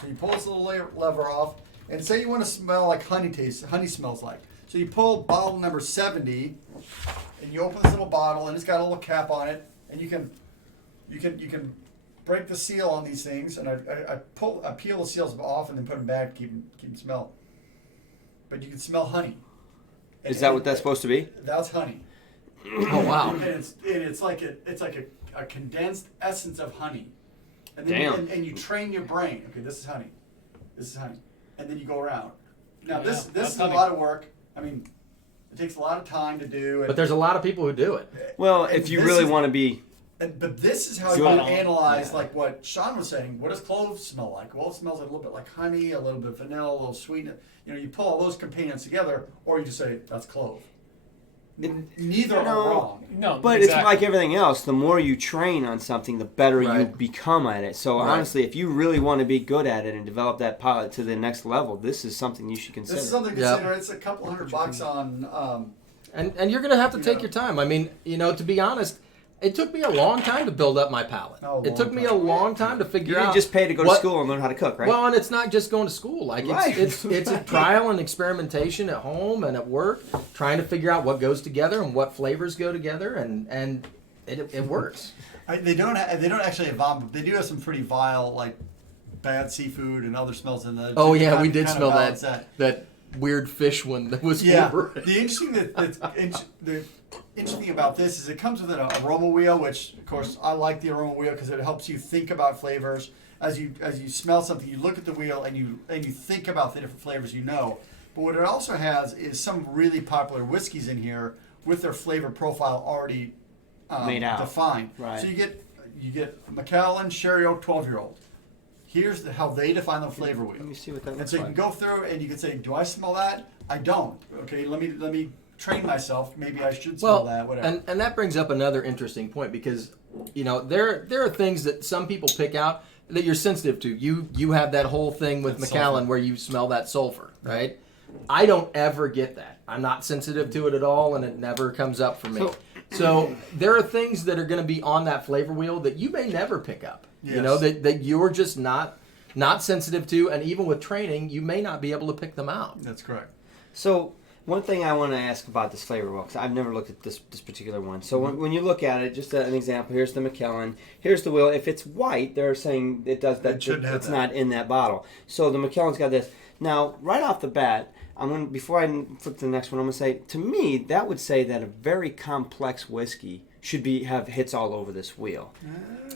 So you pull this little lever off, and say you want to smell like honey smells like. So you pull bottle number 70, and you open this little bottle, and it's got a little cap on it, and you can break the seal on these things, and I peel the seals off and then put them back, keep them smell. But you can smell honey. Is that what that's supposed to be? That's honey. Oh, wow. And it's like a condensed essence of honey. And then Damn. and you train your brain. Okay, this is honey. This is honey. And then you go around. Now Yeah, this that's is a honey. lot of work. I mean, it takes a lot of time to do. And, But there's a lot of people who do it. Well, and if you this really is- want to be, but this is how Good. you analyze, Yeah. like what Sean was saying. What does clove smell like? Well, it smells a little bit like honey, a little bit of vanilla, a little sweetness. You pull all those components together, or you just say that's clove. Neither are No. wrong. No, but exactly. it's like everything else. The more you train on something, the better you Right. become at it. So Right. honestly, if you really want to be good at it and develop that palate to the next level, this is something you should consider. This is something to Yep. consider. It's a couple $100 on. And you're going to have to take Yeah. your time. I mean, to be honest, it took me a long time to build up my palate. Oh, It took long me a time. long time to You figure didn't out. just pay to go to what- school and learn how to cook, right? Well, and it's not just going to school. Like Right. it's a trial and experimentation at home and at work, trying to figure out what goes together and what flavors go together, and it works. They don't actually have vomit. They do have some pretty vile, like bad seafood and other smells in there. Oh to yeah, kind we of- did kind of smell balance that weird fish one that was Yeah. horrible. The interesting thing about this is it comes with an aroma wheel, which of course I like the aroma wheel because it helps you think about flavors. As you smell something, you look at the wheel and you think about the different flavors you know. But what it also has is some really popular whiskeys in here with their flavor profile already Made out. defined. Right. So you get Macallan Sherry Oak 12-year-old. Here's how they define the flavor wheel. Let me see what that And looks so you like. can go through and you can say, do I smell that? I don't. Okay, let me train myself. Maybe I should smell that, whatever. and that brings up another interesting point because there are things that some people pick out that you're sensitive to. You have that whole thing with That's Macallan sulfur. where you smell that sulfur, right? I don't ever get that. I'm not sensitive to it at all, and it never comes up for me. So there are things that are going to be on that flavor wheel that you may never pick up. Yes. That you're just not sensitive to, and even with training, you may not be able to pick them out. That's correct. So one thing I want to ask about this flavor wheel, because I've never looked at this particular one. So when you look at it, just an example, here's the Macallan, here's the wheel. If it's white, they're saying it does that. It shouldn't have it's that. not in that bottle. So the Macallan's got this. Now, right off the bat, before I flip to the next one, I'm going to say, to me, that would say that a very complex whiskey should have hits all over this wheel.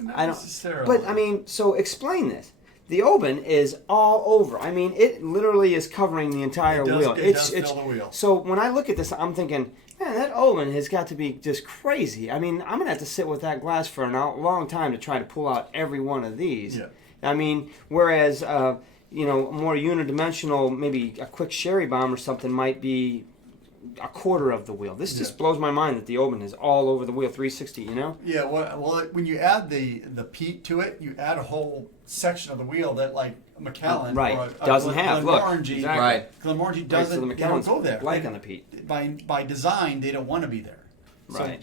Not I don't- necessarily. But I mean, so explain this. The oven is all over. I mean, it literally is covering the entire It does- wheel. it does fill the wheel. So when I look at this, I'm thinking, man, that oven has got to be just crazy. I mean, I'm gonna have to sit with that glass for a long time to try to pull out every one of these. Yeah. I mean, whereas more unidimensional, maybe a quick sherry bomb or something might be a quarter of the wheel. This just blows my mind that the oven is all over the wheel, 360. Yeah, well, when you add the peat to it, you add a whole section of the wheel that, like, Macallan, Right. or Doesn't have. Look. Glenmorangie, Exactly. Right. Glenmorangie Right, so doesn't the they don't Macallan's go there. light on the peat. By design, they don't want to be there. So, Right.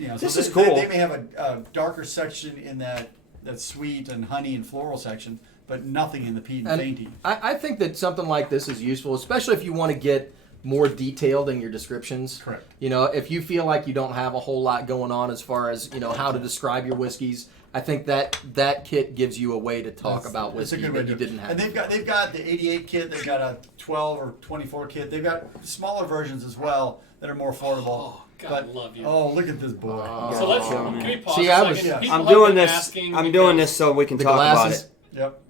So This is they, cool. They may have a darker section in that sweet and honey and floral section, but nothing in the peat and fainty. I think that something like this is useful, especially if you want to get more detailed in your descriptions. Correct. If you feel like you don't have a whole lot going on as far as how to describe your whiskeys, I think that kit gives you a way to talk about It's a whiskey good way that to you do it. didn't have. And they've got the 88 kit. They've got a 12 or 24 kit. They've got smaller versions as well that are more affordable. Oh, God, love you. Oh, look at this boy. So can we pause See, a I second? was- People I'm have doing been this. asking I'm because- doing this so we can The talk glasses? about it. Yep.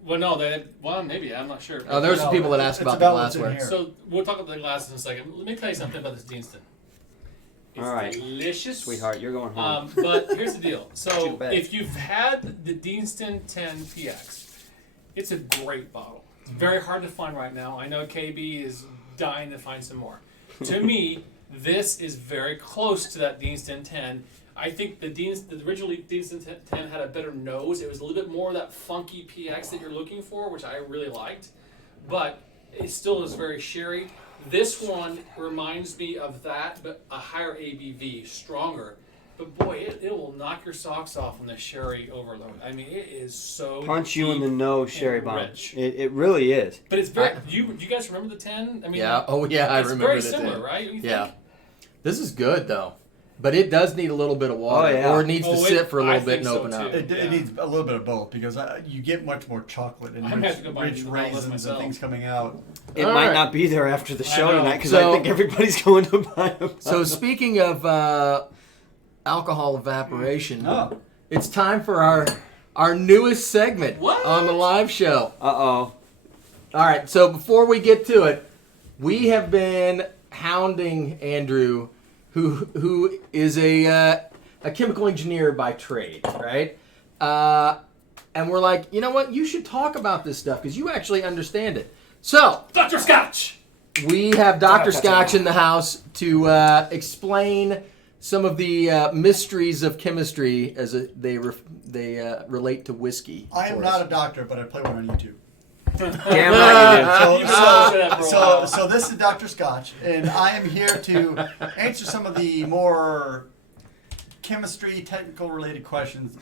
Well, maybe, I'm not sure. Oh, there's No, some people that ask it's about the about what's in glassware. here. So we'll talk about the glasses in a second. Let me tell you something about this Deanston. It's All right. delicious. Sweetheart, you're going home. But here's the deal. Too So bad. if you've had the Deanston 10 PX, it's a great bottle. It's very hard to find right now. I know KB is dying to find some more. To me, this is very close to that Deanston 10. I think the original Deanston 10 had a better nose. It was a little bit more of that funky PX that you're looking for, which I really liked. But it still is very sherry. This one reminds me of that, but a higher ABV, stronger. But boy, it will knock your socks off when the sherry overload. I mean, it is so Punch you in the deep nose, and sherry bomb. rich. It really is. But it's very. Do you guys remember the 10? I mean, Yeah. Oh, yeah. I it's remember very that. similar, right? You Yeah. think? This is good though, but it does need a little bit of water, Oh, yeah. or it needs to sit for a I little bit think and so, open up. too. It Yeah. needs a little bit of both because you get much more chocolate and I'm gonna rich, have to go buy rich the bottle of raisins and myself. things coming out. It All might right. not be there after the I show know. tonight because So- I think everybody's going to buy them. So speaking of alcohol evaporation, Oh. it's time for our newest segment What? on the live show. Uh-oh. All right, so before we get to it, we have been hounding Andrew, who is a chemical engineer by trade, right? And we're like, you know what? You should talk about this stuff because you actually understand it. So Dr. Scotch! we have Dr. Scotch in the house to explain some of the mysteries of chemistry as they relate to whiskey. I am for not us. a doctor, but I play one on YouTube. Damn right you do. You've been able to say that for a while. So this is Dr. Scotch, and I am here to answer some of the more chemistry, technical related questions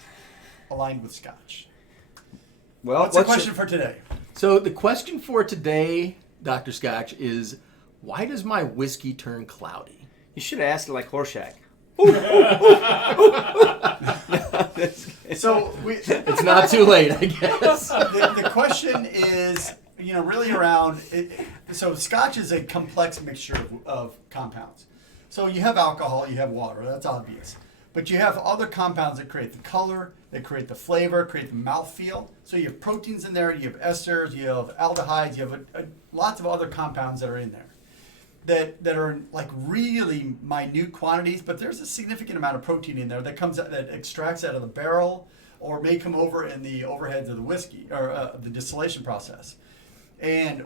aligned with Scotch. Well, What's the question for today? So the question for today, Dr. Scotch, is why does my whiskey turn cloudy? You should have asked it like Horshack. So It's not too late, I guess. the question is, really around. So Scotch is a complex mixture of compounds. So you have alcohol, you have water. That's obvious. But you have other compounds that create the color, that create the flavor, create the mouthfeel. So you have proteins in there, you have esters, you have aldehydes, you have lots of other compounds that are in there that are in like really minute quantities, but there's a significant amount of protein in there that extracts out of the barrel or may come over in the overheads of the whiskey or the distillation process. And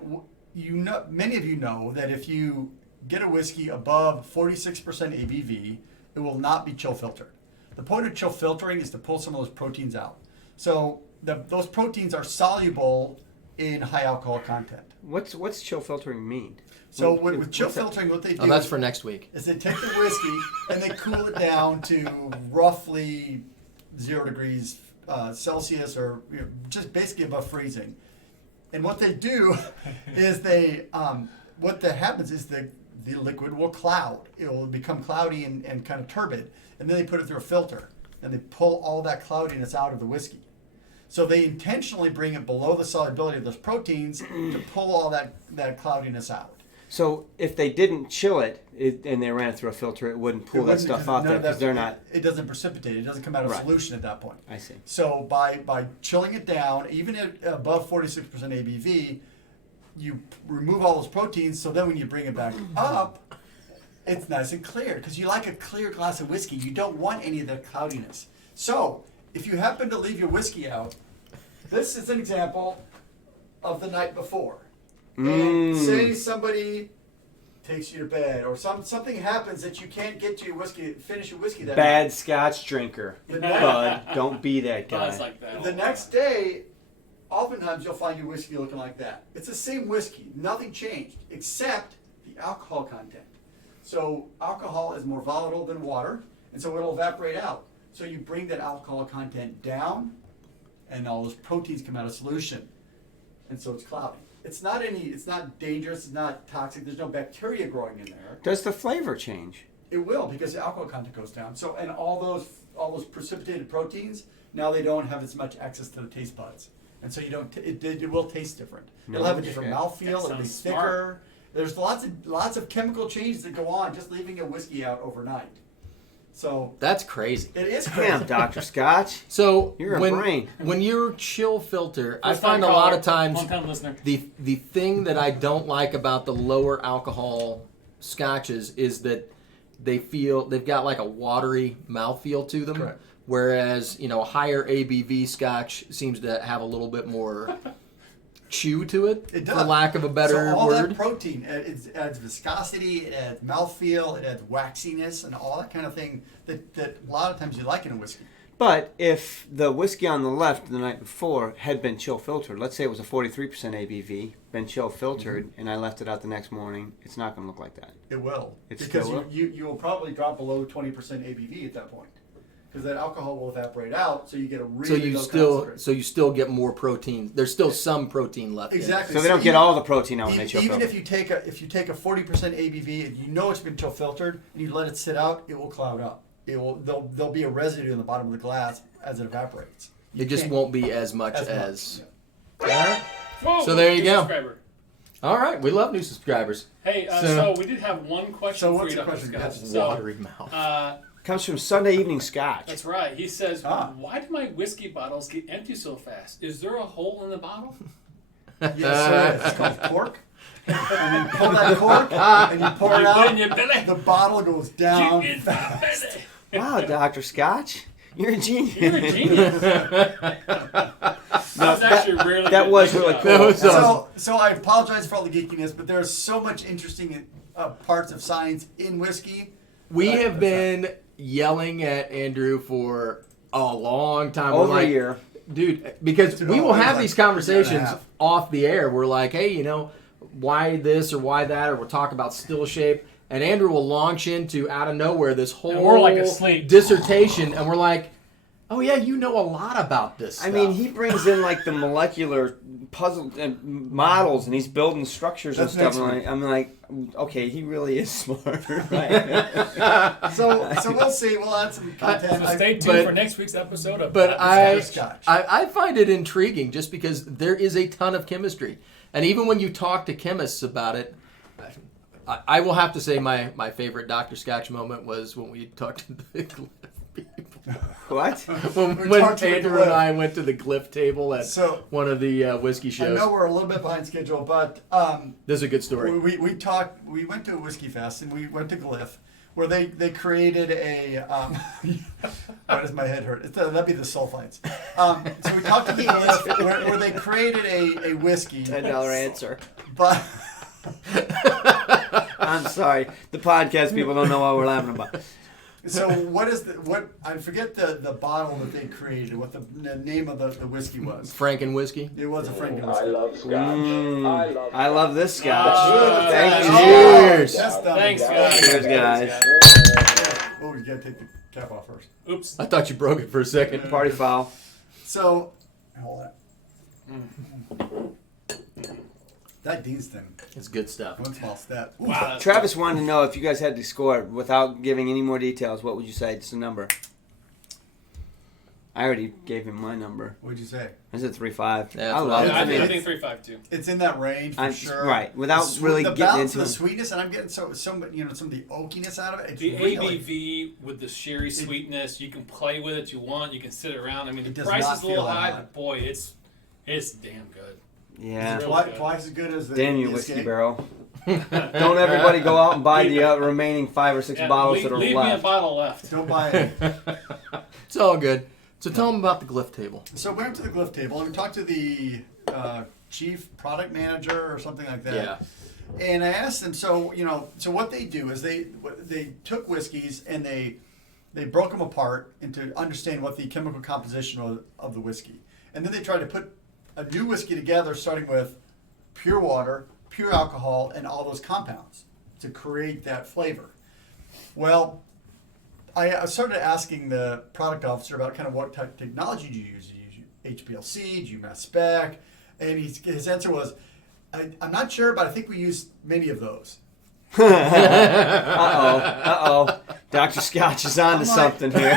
many of you know that if you get a whiskey above 46% ABV, it will not be chill filtered. The point of chill filtering is to pull some of those proteins out. So those proteins are soluble in high alcohol content. What's chill filtering mean? So with chill What's that? filtering, what they do Oh, that's for next week. is they take the whiskey and they cool it down to roughly 0 degrees Celsius, or just basically above freezing. And what they do is what that happens is the liquid will cloud. It will become cloudy and kind of turbid. And then they put it through a filter and they pull all that cloudiness out of the whiskey. So they intentionally bring it below the solubility of those proteins to pull all that cloudiness out. So if they didn't chill it and they ran it through a filter, it wouldn't pull that stuff out there because they're not. It doesn't precipitate. It doesn't come out of Right. solution at that point. I see. So by chilling it down, even at above 46% ABV, you remove all those proteins. So then when you bring it back up, it's nice and clear because you like a clear glass of whiskey. You don't want any of that cloudiness. So if you happen to leave your whiskey out, this is an example of the night before. And say somebody takes you to bed, or something happens that you can't get to your whiskey, finish your whiskey that night. Bad Scotch drinker. The next- Bud, don't be that Oh, guy. it's like that. The next day, oftentimes you'll find your whiskey looking like that. It's the same whiskey, nothing changed, except the alcohol content. So alcohol is more volatile than water, and so it'll evaporate out. So you bring that alcohol content down, and all those proteins come out of solution, and so it's cloudy. It's not dangerous, it's not toxic, there's no bacteria growing in there. Does the flavor change? It will, because the alcohol content goes down. So, and all those precipitated proteins, now they don't have as much access to the taste buds. And so you don't, it will taste different. It'll have a different mouthfeel, it'll be thicker. Smart. There's lots of chemical changes that go on just leaving a whiskey out overnight. So That's crazy. it is crazy. Damn, Dr. Scotch. So You're a when, brain. when you're chill filter, I First time find a lot caller, of times long-time listener. the thing that I don't like about the lower alcohol scotches is that they've got like a watery mouthfeel to them. Correct. Whereas, a higher ABV scotch seems to have a little bit more chew to it, It does. for lack of a better so all word. that protein, it adds viscosity, it adds mouthfeel, it adds waxiness, and all that kind of thing that a lot of times you like in a whiskey. But if the whiskey on the left the night before had been chill filtered, let's say it was a 43% ABV, been chill filtered, and I left it out the next morning, it's not going to look like that. It will. It Because still will? you will probably drop below 20% ABV at that point. Because that alcohol will evaporate out, so you get a really low concentrate. you still get more protein. There's still some protein left. Exactly. So they don't get all the protein out when they chill Even filter. if you take a 40% ABV and you know it's been chill filtered and you let it sit out, it will cloud up. There'll be a residue in the bottom of the glass as it evaporates. It just won't be as much as. Yeah. All right. Whoa, So there you new go. subscriber. All right. We love new subscribers. Hey, So- so we did have one question So for what's you, the Dr. question? Scott. Yes. So, Watery mouth. Comes from Sunday Evening Scotch. that's right. He says, Ah. why do my whiskey bottles get empty so fast? Is there a hole in the bottle? Yes, sir. It's called cork. And you pull that cork and you pour it You put it in out. your belly. The bottle goes down Keep it in fast. my belly. Wow, Dr. Scotch. You're a genius. You're a genius. That's actually really that good. was Good really job. cool. That was awesome. So I apologize for all the geekiness, but there's so much interesting parts of science in whiskey. We have been yelling at Andrew for a long time. We're Over a like, year. dude, because we will have these conversations half. off the air. We're like, hey, why this or why that, or we'll talk about still shape. And Andrew will launch into, out of nowhere, this whole And we're like asleep. dissertation, and we're like, oh yeah, you know a lot about this stuff. I mean, he brings in like the molecular puzzle and models, and he's building structures That's and stuff. next I'm like, okay, he really is smart, right? So we'll see. We'll add some content. So stay tuned But- for next week's episode of But Dr. Scotch. I find it intriguing just because there is a ton of chemistry. And even when you talk to chemists about it, I will have to say my favorite Dr. Scotch moment was when we talked to the Glyph people. What? When talked to the Andrew Glyph. and I went to the Glyph table at So- one of the whiskey I shows. know we're a little bit behind schedule, but This is a good story. we talked. We went to a whiskey fest and we went to Glyph, where they created a. Why does my head hurt? That'd be the sulfites. So we talked to the Glyph, where they created a whiskey. $10 answer. But I'm sorry. The podcast people don't know what we're laughing about. so what I forget the bottle that they created, what the name of the whiskey was. Franken whiskey. It was a Franken I whiskey. love Scotch. I love this Scotch. Oh, Thank you. Cheers. That's done. Thanks, guys. Cheers, guys. Oh, you gotta take the cap off first. Oops. I thought you broke it for a second. Party foul. So, hold on. That Dean's thing. It's good stuff. One small step. Wow. that's Travis wanted to know if you guys had to score without giving any more details. What would you say? Just a number. I already gave him my number. What'd you say? I said 3.5. Yeah, I that's love what it. I I mean, think 3.5 too. It's in that range for I'm sure. right. Without really the getting balance into of the it. sweetness, and I'm getting some some of the oakiness out of it. It's The really, ABV with the sherry sweetness, you can play with it. You want, you can sit around. I mean, the It does price not is a little feel that high, hot. but boy, it's damn good. Yeah. Really twice, good. twice as good as the Damn you, the Whiskey Escape. Barrel. Don't everybody go out and buy the remaining 5 or 6 Yeah, bottles leave, that are leave me a left. bottle left. Don't buy it. It's all good. So tell them about the Glyph table. So we went to the Glyph table and we talked to the chief product manager or something like that. Yeah. And I asked them, so what they do is they took whiskeys and they broke them apart into understand what the chemical composition of the whiskey, and then they tried to put a new whiskey together, starting with pure water, pure alcohol, and all those compounds to create that flavor. Well, I started asking the product officer about kind of what type of technology do you use? Do you use HPLC? Do you mass spec? And his answer was, I'm not sure, but I think we use many of those. Uh-oh. Dr. Scotch is on to something here.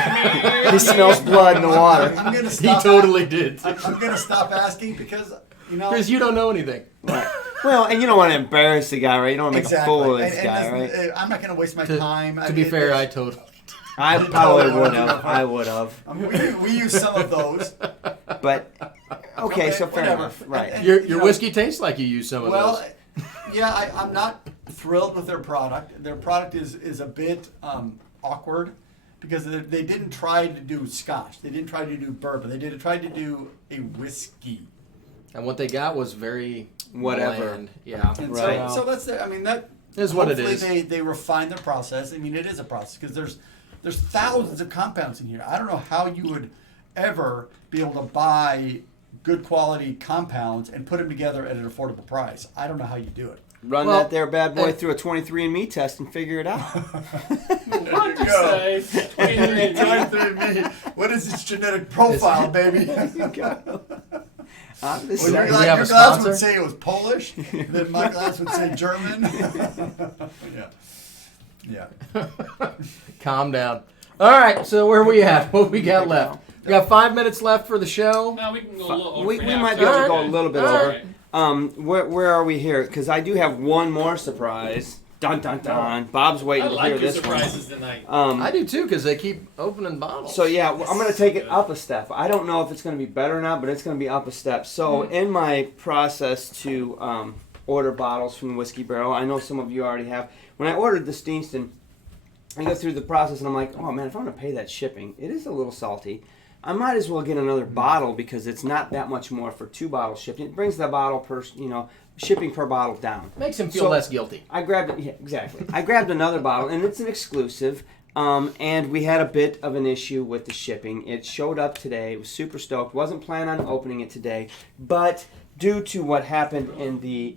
He smells blood in the water. I'm gonna He stop totally did. I'm going to stop asking because, Because you don't know anything. Right. Well, and you don't want to embarrass the guy, right? You don't want to make exactly. a fool of this And guy, that's- right? I'm not going to waste my time. To be fair, I totally. I probably would have. I would have. We use some of those. But, okay, so fair whatever. enough. Right. And, Your whiskey tastes like you use some of Well, those. yeah, I'm not thrilled with their product. Their product is a bit awkward because they didn't try to do Scotch. They didn't try to do bourbon. They tried to do a whiskey. And what they got was very Whatever. bland. Yeah. And Right. so that's the, I mean, that is what it hopefully is. They refine their process. I mean, it is a process because there's thousands of compounds in here. I don't know how you would ever be able to buy good quality compounds and put them together at an affordable price. I don't know how you do it. Run Well, that there bad boy through a 23andMe test and figure it out. What'd you say? 23andMe. What is its genetic profile, baby? I'm just Well, saying. we have a your glass sponsor? would say it was Polish, then my glass would say German. Yeah. Calm down. All right, so where we at? What we got left? We got 5 minutes left for the show. No, we can go a little over. We for might half be able to time. go a little bit All over. right. Where are we here? Because I do have one more surprise. Dun dun dun. Bob's I waiting to like hear your this one. surprises tonight. I do too, because they keep opening bottles. So yeah, I'm going to take it up a step. I don't know if it's going to be better or not, but it's going to be up a step. So in my process to order bottles from the Whiskey Barrel, I know some of you already have. When I ordered the Steenston, I go through the process and I'm like, oh man, if I'm going to pay that shipping, it is a little salty. I might as well get another bottle because it's not that much more for 2 bottles shipping. It brings the bottle per, shipping per bottle down. makes him feel So- less guilty. I grabbed it. Yeah, exactly. I grabbed another bottle, and it's an exclusive. And we had a bit of an issue with the shipping. It showed up today. It was super stoked. Wasn't planning on opening it today, but due to what happened in the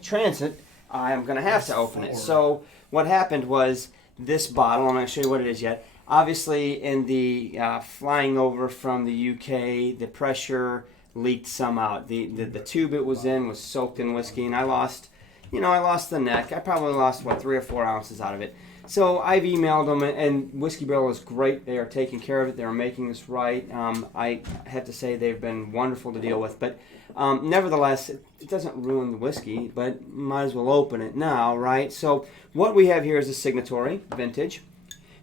transit, I am going to have to open it. So what happened was this bottle. I'm going to show you what it is yet. Obviously, in the flying over from the UK, the pressure leaked some out. The tube it was in was soaked in whiskey, and I lost the neck. I probably lost 3 or 4 ounces out of it. So I've emailed them, and Whiskey Barrel is great. They are taking care of it. They are making this right. I have to say they've been wonderful to deal with. But nevertheless, it doesn't ruin the whiskey, but might as well open it now, right? So what we have here is a Signatory Vintage.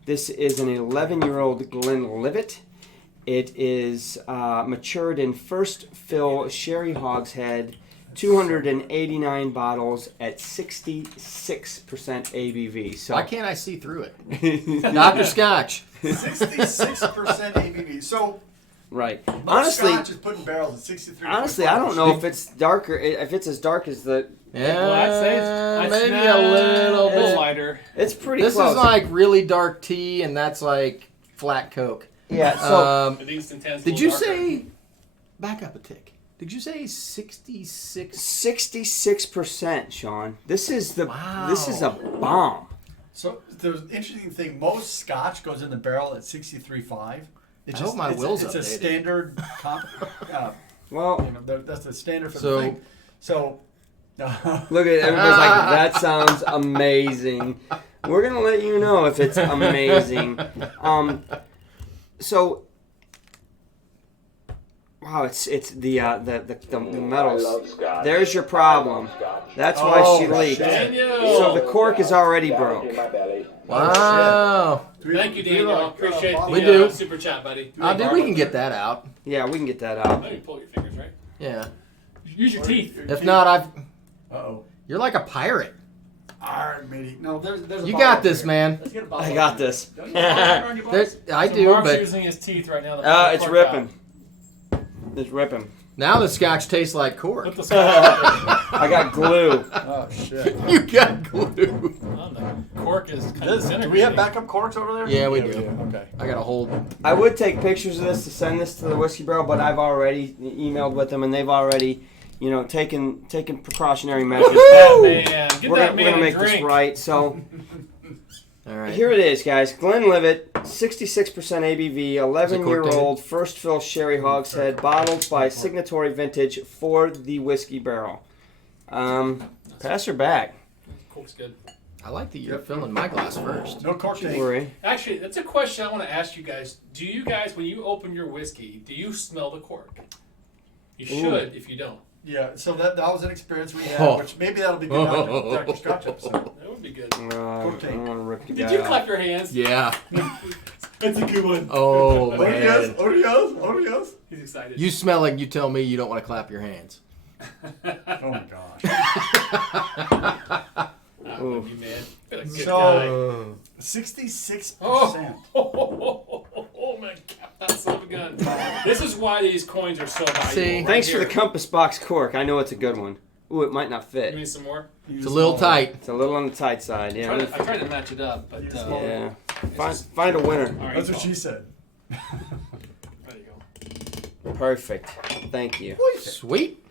This is an 11-year-old Glenlivet. It is matured in first fill sherry hogshead, 289 bottles at 66% ABV. So Why can't I see through it? Dr. Scotch. 66% ABV. So right. most Honestly, Scotch is putting barrels at 63. I don't know if it's darker. If it's as dark as the. Yeah, Well, I'd say it's maybe a little bit. lighter. It's pretty This close. is like really dark tea, and that's like flat Coke. Yeah. So I think it's intense. Did you say? Back up a tick. Did you say 66? 66%, Sean. This is the. Wow. This is a bomb. So the interesting thing, most Scotch goes in the barrel at 63.5. It's I hope my will's It's a updated. standard comp. Well, That's the standard for So- the thing. So. look at everybody's like, that sounds amazing. We're gonna let you know if it's amazing. So, wow, it's the metals. I love Scotch. There's your problem. I love Scotch. That's why she Oh, leaked. shit. Daniel. So the cork is already Down broke. in my belly. Wow. Thank you, Daniel. Appreciate the We do. super chat, buddy. Dude, we can get that out. Yeah, we can get that Oh, out. you pull your fingers, right? Yeah. Use your teeth. If not, Uh-oh. you're like a pirate. Alright, matey. No, there's a You bottle got over this, here. man. Let's get a bottle I over got here. this. Don't you have water on your bottles? I So do, Mark's but using his teeth right now. to pull the It's cork ripping. out. It's ripping. Now the Scotch tastes like cork. Put the Scotch I got glue. Oh shit. You got glue. on the cork is kind of Do we have backup corks over there? Yeah, we do. Okay. I got a whole. I would take pictures of this to send this to the Whiskey Barrel, but I've already emailed with them, and they've already, taken precautionary measures. That man. Get We're that gonna man make a drink. this right. So All right. here it is, guys. Glenlivet, 66% ABV, Is it cork 11-year-old, first fill sherry hogshead, bottled by Signatory Vintage for the Whiskey Barrel. Pass her back. Cork's good. I like that you're filling my glass first. No cork Don't tape. worry. Actually, that's a question I want to ask you guys. Do you guys, when you open your whiskey, do you smell the cork? You should if you don't. Yeah, so that was an experience we had, Oh. which maybe that'll be good on the Dr. Scotch episode. That would be good. I don't want to rip the Did guy you off. clap your hands? Yeah. That's a good one. Oh Odios, man. odios, odios. He's excited. You smell like you tell me you don't want to clap your hands. Oh my gosh. I love you, man. You're a good So- guy. 66%. Oh man, cap that son of a gun. This is why these coins are so valuable. See? right Thanks for the here. compass box cork. I know it's a good one. Ooh, it might not You fit. need some more? It's a little tight. It's a little on the tight side. I Yeah. tried to match it up, but Yeah. it's Find a winner. all right, That's what well, she said. There you go. Perfect. Thank you. Sweet.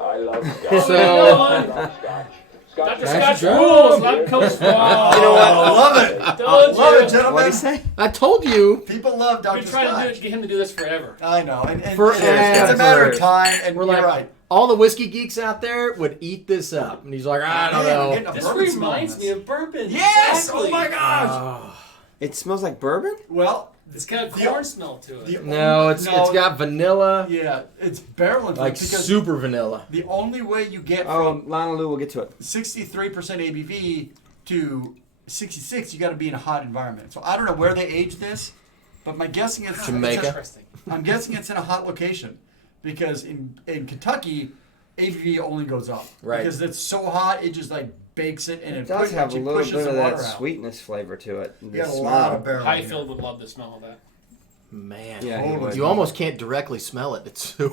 I love Oh, Scotch. no, Scotch. Dr. That's Scotch true. rules. That comes from. You know what? I love it. Don't Love you? it, gentlemen. What'd he say? I told you. People love We've Dr. been trying Scotch. to get him to do this forever. I know. And it's Forever. a matter of time, and We're you're like, right. all the whiskey geeks out there would eat this up. And he's like, I don't Man, we're know. getting a This bourbon smell in reminds this. me of bourbon. Yes! Exactly. Oh my gosh! Oh. It smells like bourbon? Well, It's got a The- corn smell to it. the No, only- it's got vanilla, Yeah, it's barrel influence like because super vanilla. the only way you get Oh, from Lana Lou, we'll get to it. 63% ABV to 66, you got to be in a hot environment. So I don't know where they age this, but my guessing is Jamaica. Interesting. I'm guessing it's in a hot location because in Kentucky, ABV only goes up Right. because it's so hot it just like bakes it and It it does have a actually little pushes bit the of water that out. sweetness flavor to it. You The got a smell. lot of barrel. in here. Highfield would love to smell that. Man. Yeah, he Totally. would. You almost can't directly smell it. It's so.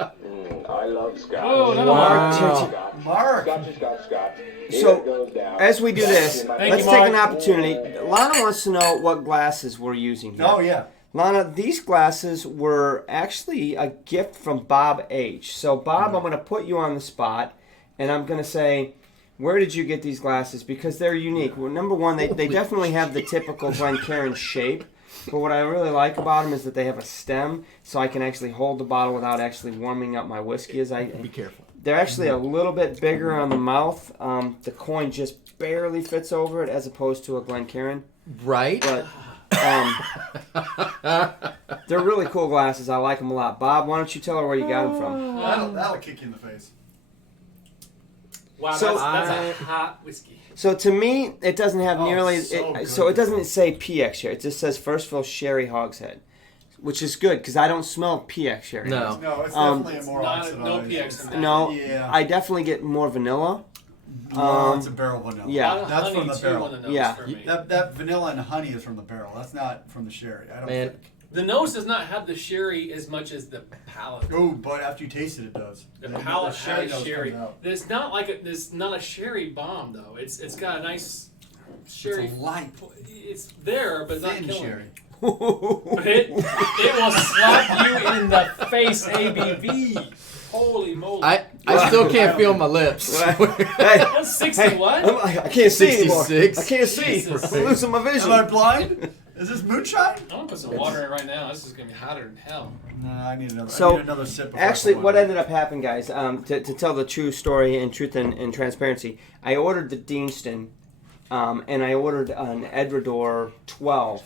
I love Scotch. Oh, no, Wow. Scotch. Mark. Scotch, Scotch, Scotch. Here So, it goes down. As we do this, Thank let's you, take Mark. an opportunity. Lana wants to know what glasses we're using here. Oh yeah. Lana, these glasses were actually a gift from Bob H. So, Bob, I'm going to put you on the spot, and I'm going to say, where did you get these glasses? Because they're unique. Well, number one, they definitely have the typical Glencairn shape. But what I really like about them is that they have a stem, so I can actually hold the bottle without actually warming up my whiskey. Be careful. They're actually a little bit bigger on the mouth. The coin just barely fits over it, as opposed to a Glencairn. Right? But they're really cool glasses. I like them a lot. Bob, why don't you tell her where you got them from? That'll kick you in the face. Wow, So that's a hot whiskey. So to me, it doesn't have Oh, nearly. so good. So it doesn't say PX here. It just says first fill sherry hogshead, which is good because I don't smell PX sherry. No. No, it's Um, definitely a more Not- oxidized. no PX in that. No, Yeah. I definitely get more vanilla. Lots of barrel vanilla. yeah. A lot of That's honey from the too barrel. on the nose Yeah. for me. That vanilla and honey is from the barrel. That's not from the sherry. I don't Man. think. The nose does not have the sherry as much as the palate. Oh, but after you taste it, it does. The palate has nose sherry. comes out. It's not like it's not a sherry bomb though. It's got a nice sherry. It's a light, It's there, but it's not thin killing. sherry. But it will slap you in the face. ABV. Holy moly! I still can't feel my lips. Hey, That's 60 what? I can't see anymore. 66. I can't see. Jesus. I'm losing my Am I vision. blind? Is this moonshine? I'm gonna put some water in right now. This is gonna be hotter than hell. No, I need another. So, I need another sip. before I Actually, put what one in. ended up happening, guys, to tell the true story and truth and transparency, I ordered the Deanston, and I ordered an Edredor 12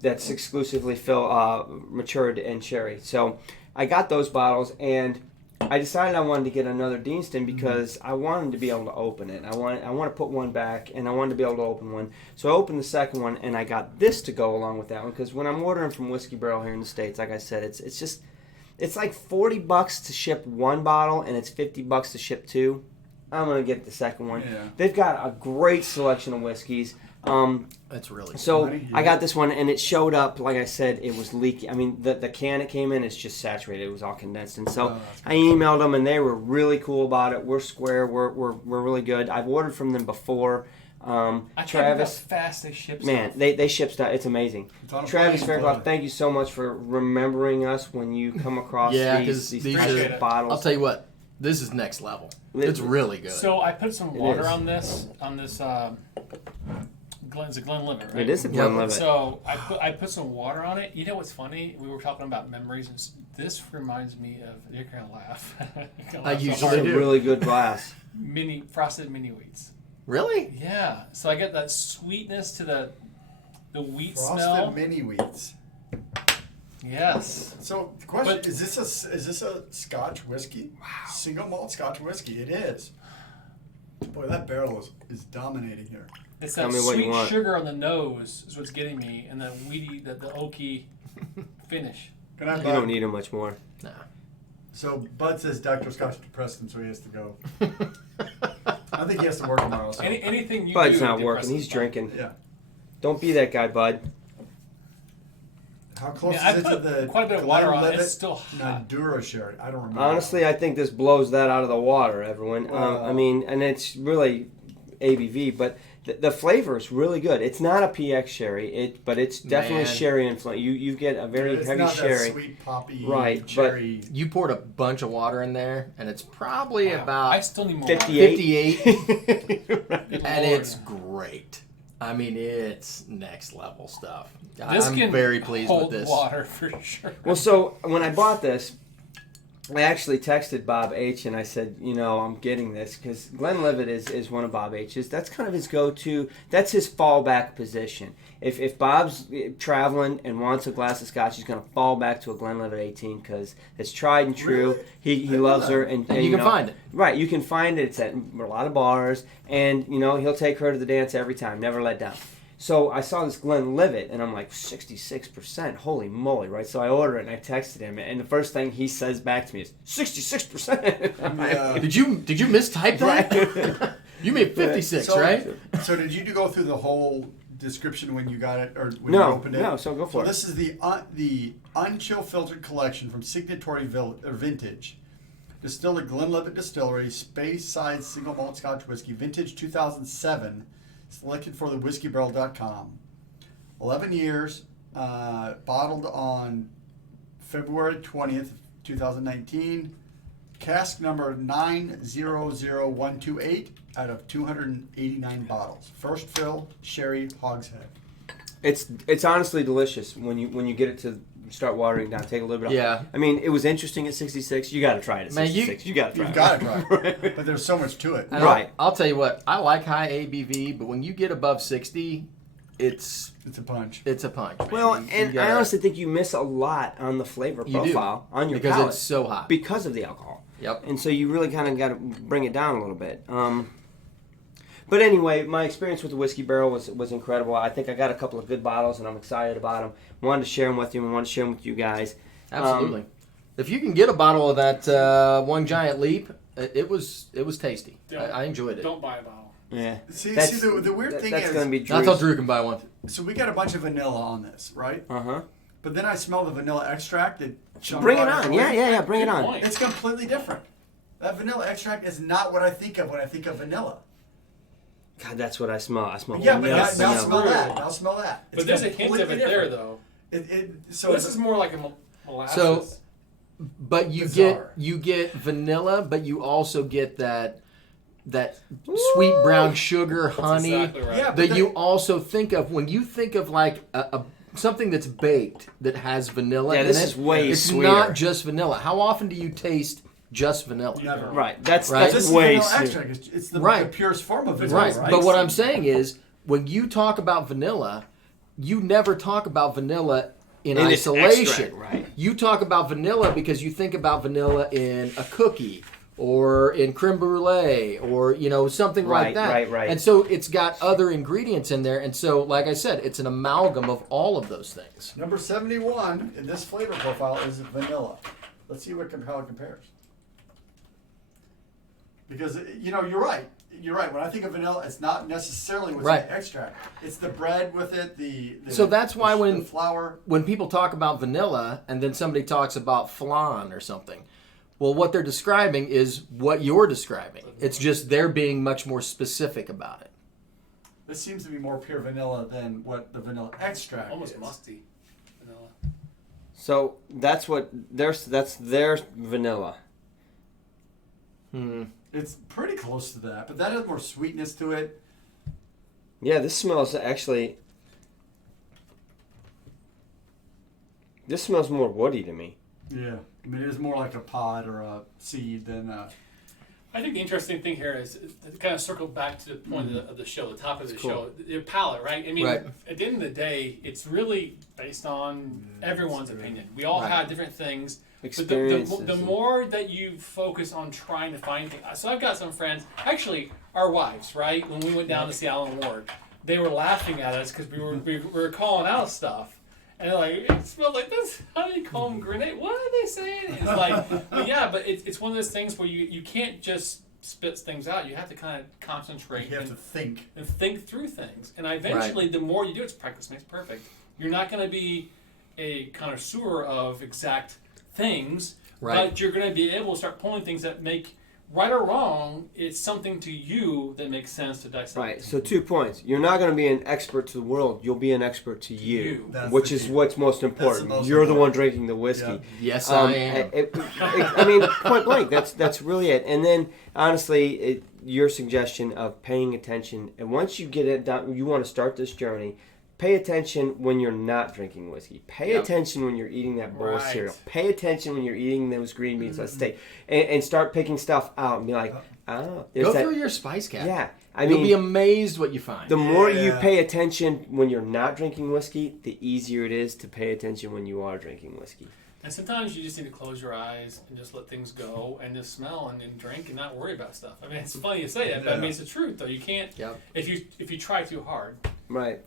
that's exclusively matured in sherry. So I got those bottles, and I decided I wanted to get another Deanston because I wanted to be able to open it. I want to put one back, and I wanted to be able to open one. So I opened the second one, and I got this to go along with that one because when I'm ordering from Whiskey Barrel here in the States, like I said, it's like $40 to ship one bottle, and it's $50 to ship two. I'm gonna get the second one. Yeah. They've got a great selection of whiskeys. That's really So Money, I yeah. got this one, and it showed up. Like I said, it was leaky. I mean, the can it came in is just saturated. It was all condensed, and so I emailed them, and they were really cool about it. We're square. We're really good. I've ordered from them before. I can't Travis, believe how fast they ship man, stuff. they ship stuff. It's amazing. It's on a Travis plane, Fairclough, but- thank you so much for remembering us when you come across Yeah, these 'cause these types are- of bottles. I'll tell you what, this is next level. It's really good. So I put some It water is. on this it's a Glenlivet, right? It is a Glenlivet. So I put some water on it. You know what's funny? We were talking about memories, and this reminds me of. You're gonna laugh. You're gonna laugh so usually hard. It's a do. really good glass. Frosted mini wheats. Really? Yeah. So I get that sweetness to the wheat Frosted smell. mini wheats. Yes. So the question But- is this a Scotch whiskey? Wow. Single malt Scotch whiskey. It is. Boy, that barrel is dominating here. It's Tell that me what you sweet want. sugar on the nose is what's getting me, and that weedy, the oaky finish. Can I You Bud? don't need them much more. Nah. So Bud says Dr. Scotch depressed him, so he has to go. I think he has to work tomorrow. So. Anything you Bud's do. not to working. depress He's the spine. drinking. Yeah. Don't be that guy, Bud. How close Yeah, I is it to put the quite a bit of water on it. Glenlivet It's still hot. Nandura sherry? I don't remember. Honestly, I think this blows that out of the water, everyone. I mean, and it's really ABV, but the flavor is really good. It's not a PX sherry, but it's definitely Man. sherry influence. You get a very it's heavy not sherry. That sweet poppy Right, but- cherry. You poured a bunch of water in there, and it's probably Wow. I about still need more. 58. 58, Good and Lord. it's great. I mean, it's next level stuff. This I'm can very pleased hold with this. water for sure. Well, so when I bought this, I actually texted Bob H. and I said, I'm getting this because Glenlivet is one of Bob H.'s. That's kind of his go-to. That's his fallback position. If Bob's traveling and wants a glass of Scotch, he's going to fall back to a Glenlivet 18 because it's tried and true. Really? He loves her, and And you can find it. Right, you can find it. It's at a lot of bars, and he'll take her to the dance every time. Never let down. So I saw this Glenlivet, and I'm like, 66%, holy moly, right? So I ordered it, and I texted him, and the first thing he says back to me is, 66%. I'm like, Yeah. Did you mistype that? You made 56, So- right? So did you go through the whole description when you got it or when you No, opened it? no, so go for it. This is the unchill filtered collection from Signatory Vintage. Distilled at Glenlivet Distillery, Space Side Single Malt Scotch Whiskey, Vintage 2007, selected for the whiskybarrel.com. 11 years, bottled on February 20th, 2019. Cask number 900128 out of 289 bottles. First fill, sherry hogshead. It's honestly delicious when you get it to start watering down. Take a little bit off. Yeah. I mean, it was interesting at 66. You got to try it at Man, 66. You got to try You've it. got to try it. But there's so much to it. And Right. I'll tell you what, I like high ABV, but when you get above 60, it's It's a punch. a punch. Man. Well, You and I gotta- honestly think you miss a lot on the flavor You do. profile on your because palate it's so hot. because of the alcohol. Yep. And so you really kind of got to bring it down a little bit. But anyway, my experience with the Whiskey Barrel was incredible. I think I got a couple of good bottles, and I'm excited about them. Wanted to share them with you, and wanted to share them with you guys. Absolutely. If you can get a bottle of that One Giant Leap, it was tasty. I enjoyed it. Don't buy a bottle. Yeah. See, That's- the weird thing that's is, going to be I thought Drew's. Drew can buy one. so we got a bunch of vanilla on this, right? Uh-huh. But then I smell the vanilla extract. That Sean Bring it brought on. earlier. Yeah, bring it Good on. point. It's completely different. That vanilla extract is not what I think of when I think of vanilla. God, that's what I smell. I smell Yeah, but vanilla. now vanilla. smell that. Now smell that. But there's a hint of completely it there, different. though. So So this is more like a molasses. So- But you Bizarre. get vanilla, but you also get that sweet brown sugar, That's honey exactly right. Yeah, but that that- you also think of when you think of like a something that's baked that has vanilla. Yeah, in this it. is way It's sweeter. not just vanilla. How often do you taste just vanilla? Never. Right. That's Right. This is way vanilla sweeter. extract. It's the, Right. the purest form of vanilla, Right. right? But what I'm saying is, when you talk about vanilla, you never talk about vanilla in In its isolation. extract, right. You talk about vanilla because you think about vanilla in a cookie or in creme brulee or something like Right, that. right. And so it's got other ingredients in there, and so like I said, it's an amalgam of all of those things. Number 71 in this flavor profile is vanilla. Let's see how it compares. Because you're right. you're right. When I think of vanilla, it's not necessarily what's Right. in the extract. It's the bread with it. The So that's why the flour. when people talk about vanilla and then somebody talks about flan or something, well, what they're describing is what you're describing. It's just they're being much more specific about it. This seems to be more pure vanilla than what the vanilla extract Almost is. musty vanilla. So that's their vanilla. It's pretty close to that, but that has more sweetness to it. Yeah, this smells actually. This smells more woody to me. Yeah, I mean it is more like a pod or a seed than. I think the interesting thing here is to kind of circle back to the point of the show, the top of the cool. show, your palate, right? I mean, Right. at the end of the day, it's really based on everyone's opinion. We all Right. have different things. But Experiences. the more that you focus on trying to find things, so I've got some friends, actually our wives, right? When we went down to see Alan Ward, they were laughing at us because we were calling out stuff, and they're like, "It smells like this. How do you call them grenade? What are they saying?" It's like, but it's one of those things where you can't just spit things out. You have to kind of concentrate You have to think. and think through things. And eventually, the more you do, it's practice makes perfect. You're not going to be a connoisseur of exact things, Right. but you're going to be able to start pulling things that make, right or wrong, it's something to you that makes sense to dissect. Right. So 2 points. You're not going to be an expert to the world. You'll be an expert to you, That's which the is key. what's most important. most You're the one important. drinking the whiskey. Yeah. Yes, I am. I mean, point blank. That's really it. And then, honestly, your suggestion of paying attention, and once you get it done, you want to start this journey. Pay attention when you're not drinking whiskey. Pay Yep. attention when you're eating that bowl of Right. cereal. Pay attention when you're eating those green beans on steak, and start picking stuff out and be like, oh, there's Go that. through your spice cabinet. Yeah, I You'll mean, be amazed what you find. the more you Yeah. pay attention when you're not drinking whiskey, the easier it is to pay attention when you are drinking whiskey. And sometimes you just need to close your eyes and just let things go and just smell and drink and not worry about stuff. I mean, it's funny you say that, but I mean, it's the truth, though. You can't, Yep. if you try too hard. Right.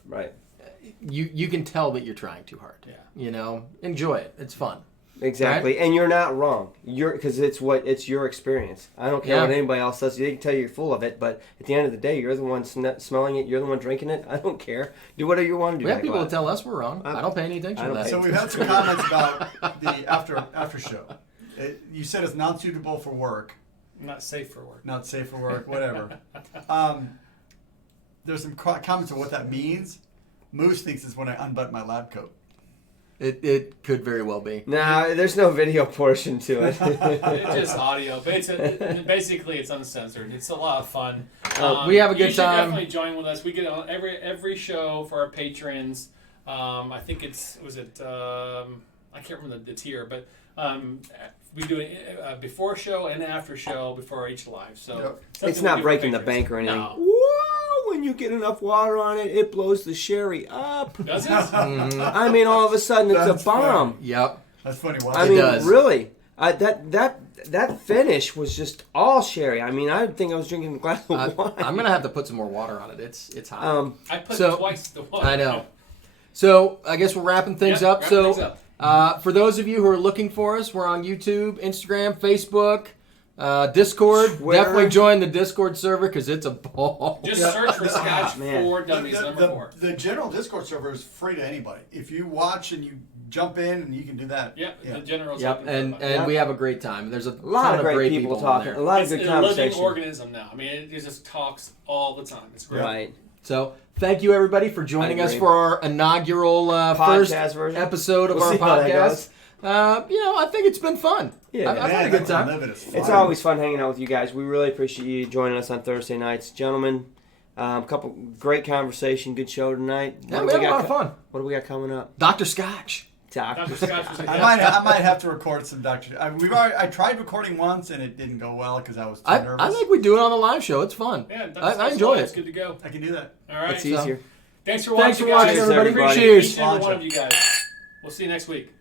You can tell that you're trying too hard. Yeah. You know, enjoy it. It's fun. Exactly, and you're not wrong. Because it's your experience. I don't care Yeah. what anybody else says. They can tell you you're full of it, but at the end of the day, you're the one smelling it. You're the one drinking it. I don't care. Do whatever you want to do. We have that people that glass. tell us we're wrong. I don't pay any attention I to don't that. So we've had some comments about the after show. You said it's not suitable for work, Not safe for work. not safe for work, whatever. There's some comments on what that means. Moose thinks it's when I unbutton my lab coat. It could very well be. Nah, there's no video portion to it. It's just audio, but basically it's uncensored. It's a lot of fun. We have a good you should time. definitely join with us. We get on every show for our patrons. I think I can't remember the tier, but we do a before show and after show before each live. So Yep. something It's we not do for breaking the patrons. bank or anything. No. Whoa, when you get enough water on it, it blows the sherry up. Does it? I mean, all of a sudden, it's That's a bomb. Yep. That's funny. Why? I It mean, does. really, that finish was just all sherry. I mean, I think I was drinking a glass of wine. I'm gonna have to put some more water on it. It's hot. I put So- twice the water. I know. So I guess we're wrapping things Yeah, up. wrapping So things up. for those of you who are looking for us, we're on YouTube, Instagram, Facebook, Discord. Twitter. Definitely join the Discord server because it's a ball. Just search for Scotch man. 4 Dummies number 4. The general Discord server is free to anybody. If you watch and you jump in, and you can do that. Yep, the general's Yep, open and for everybody. we have a great time. There's a lot ton of great people people talking. in A there. lot It's of good a living conversation. organism now. I mean, it just talks all the time. It's great. Right. So thank you everybody for joining I us agree. for our inaugural first Podcast version. episode of We'll our see how that podcast. I think it's been fun. Yeah, I've had a good time. It's always fun hanging out with you guys. We really appreciate you joining us on Thursday nights, gentlemen. Couple great conversation, good show tonight. Yeah, What we do had a lot of fun. What do we got coming up? Dr. Scotch. Dr. Scotch was a hit. I might have to record some Dr. I tried recording once and it didn't go well because I was too nervous. I think we do it on the live show. It's fun. Yeah, I enjoy It's it. good to go. I can do that. All right. It's easier. Thanks for watching, Thanks for watching, guys. everybody. Appreciate Cheers. each and every one of you guys. We'll see you next week.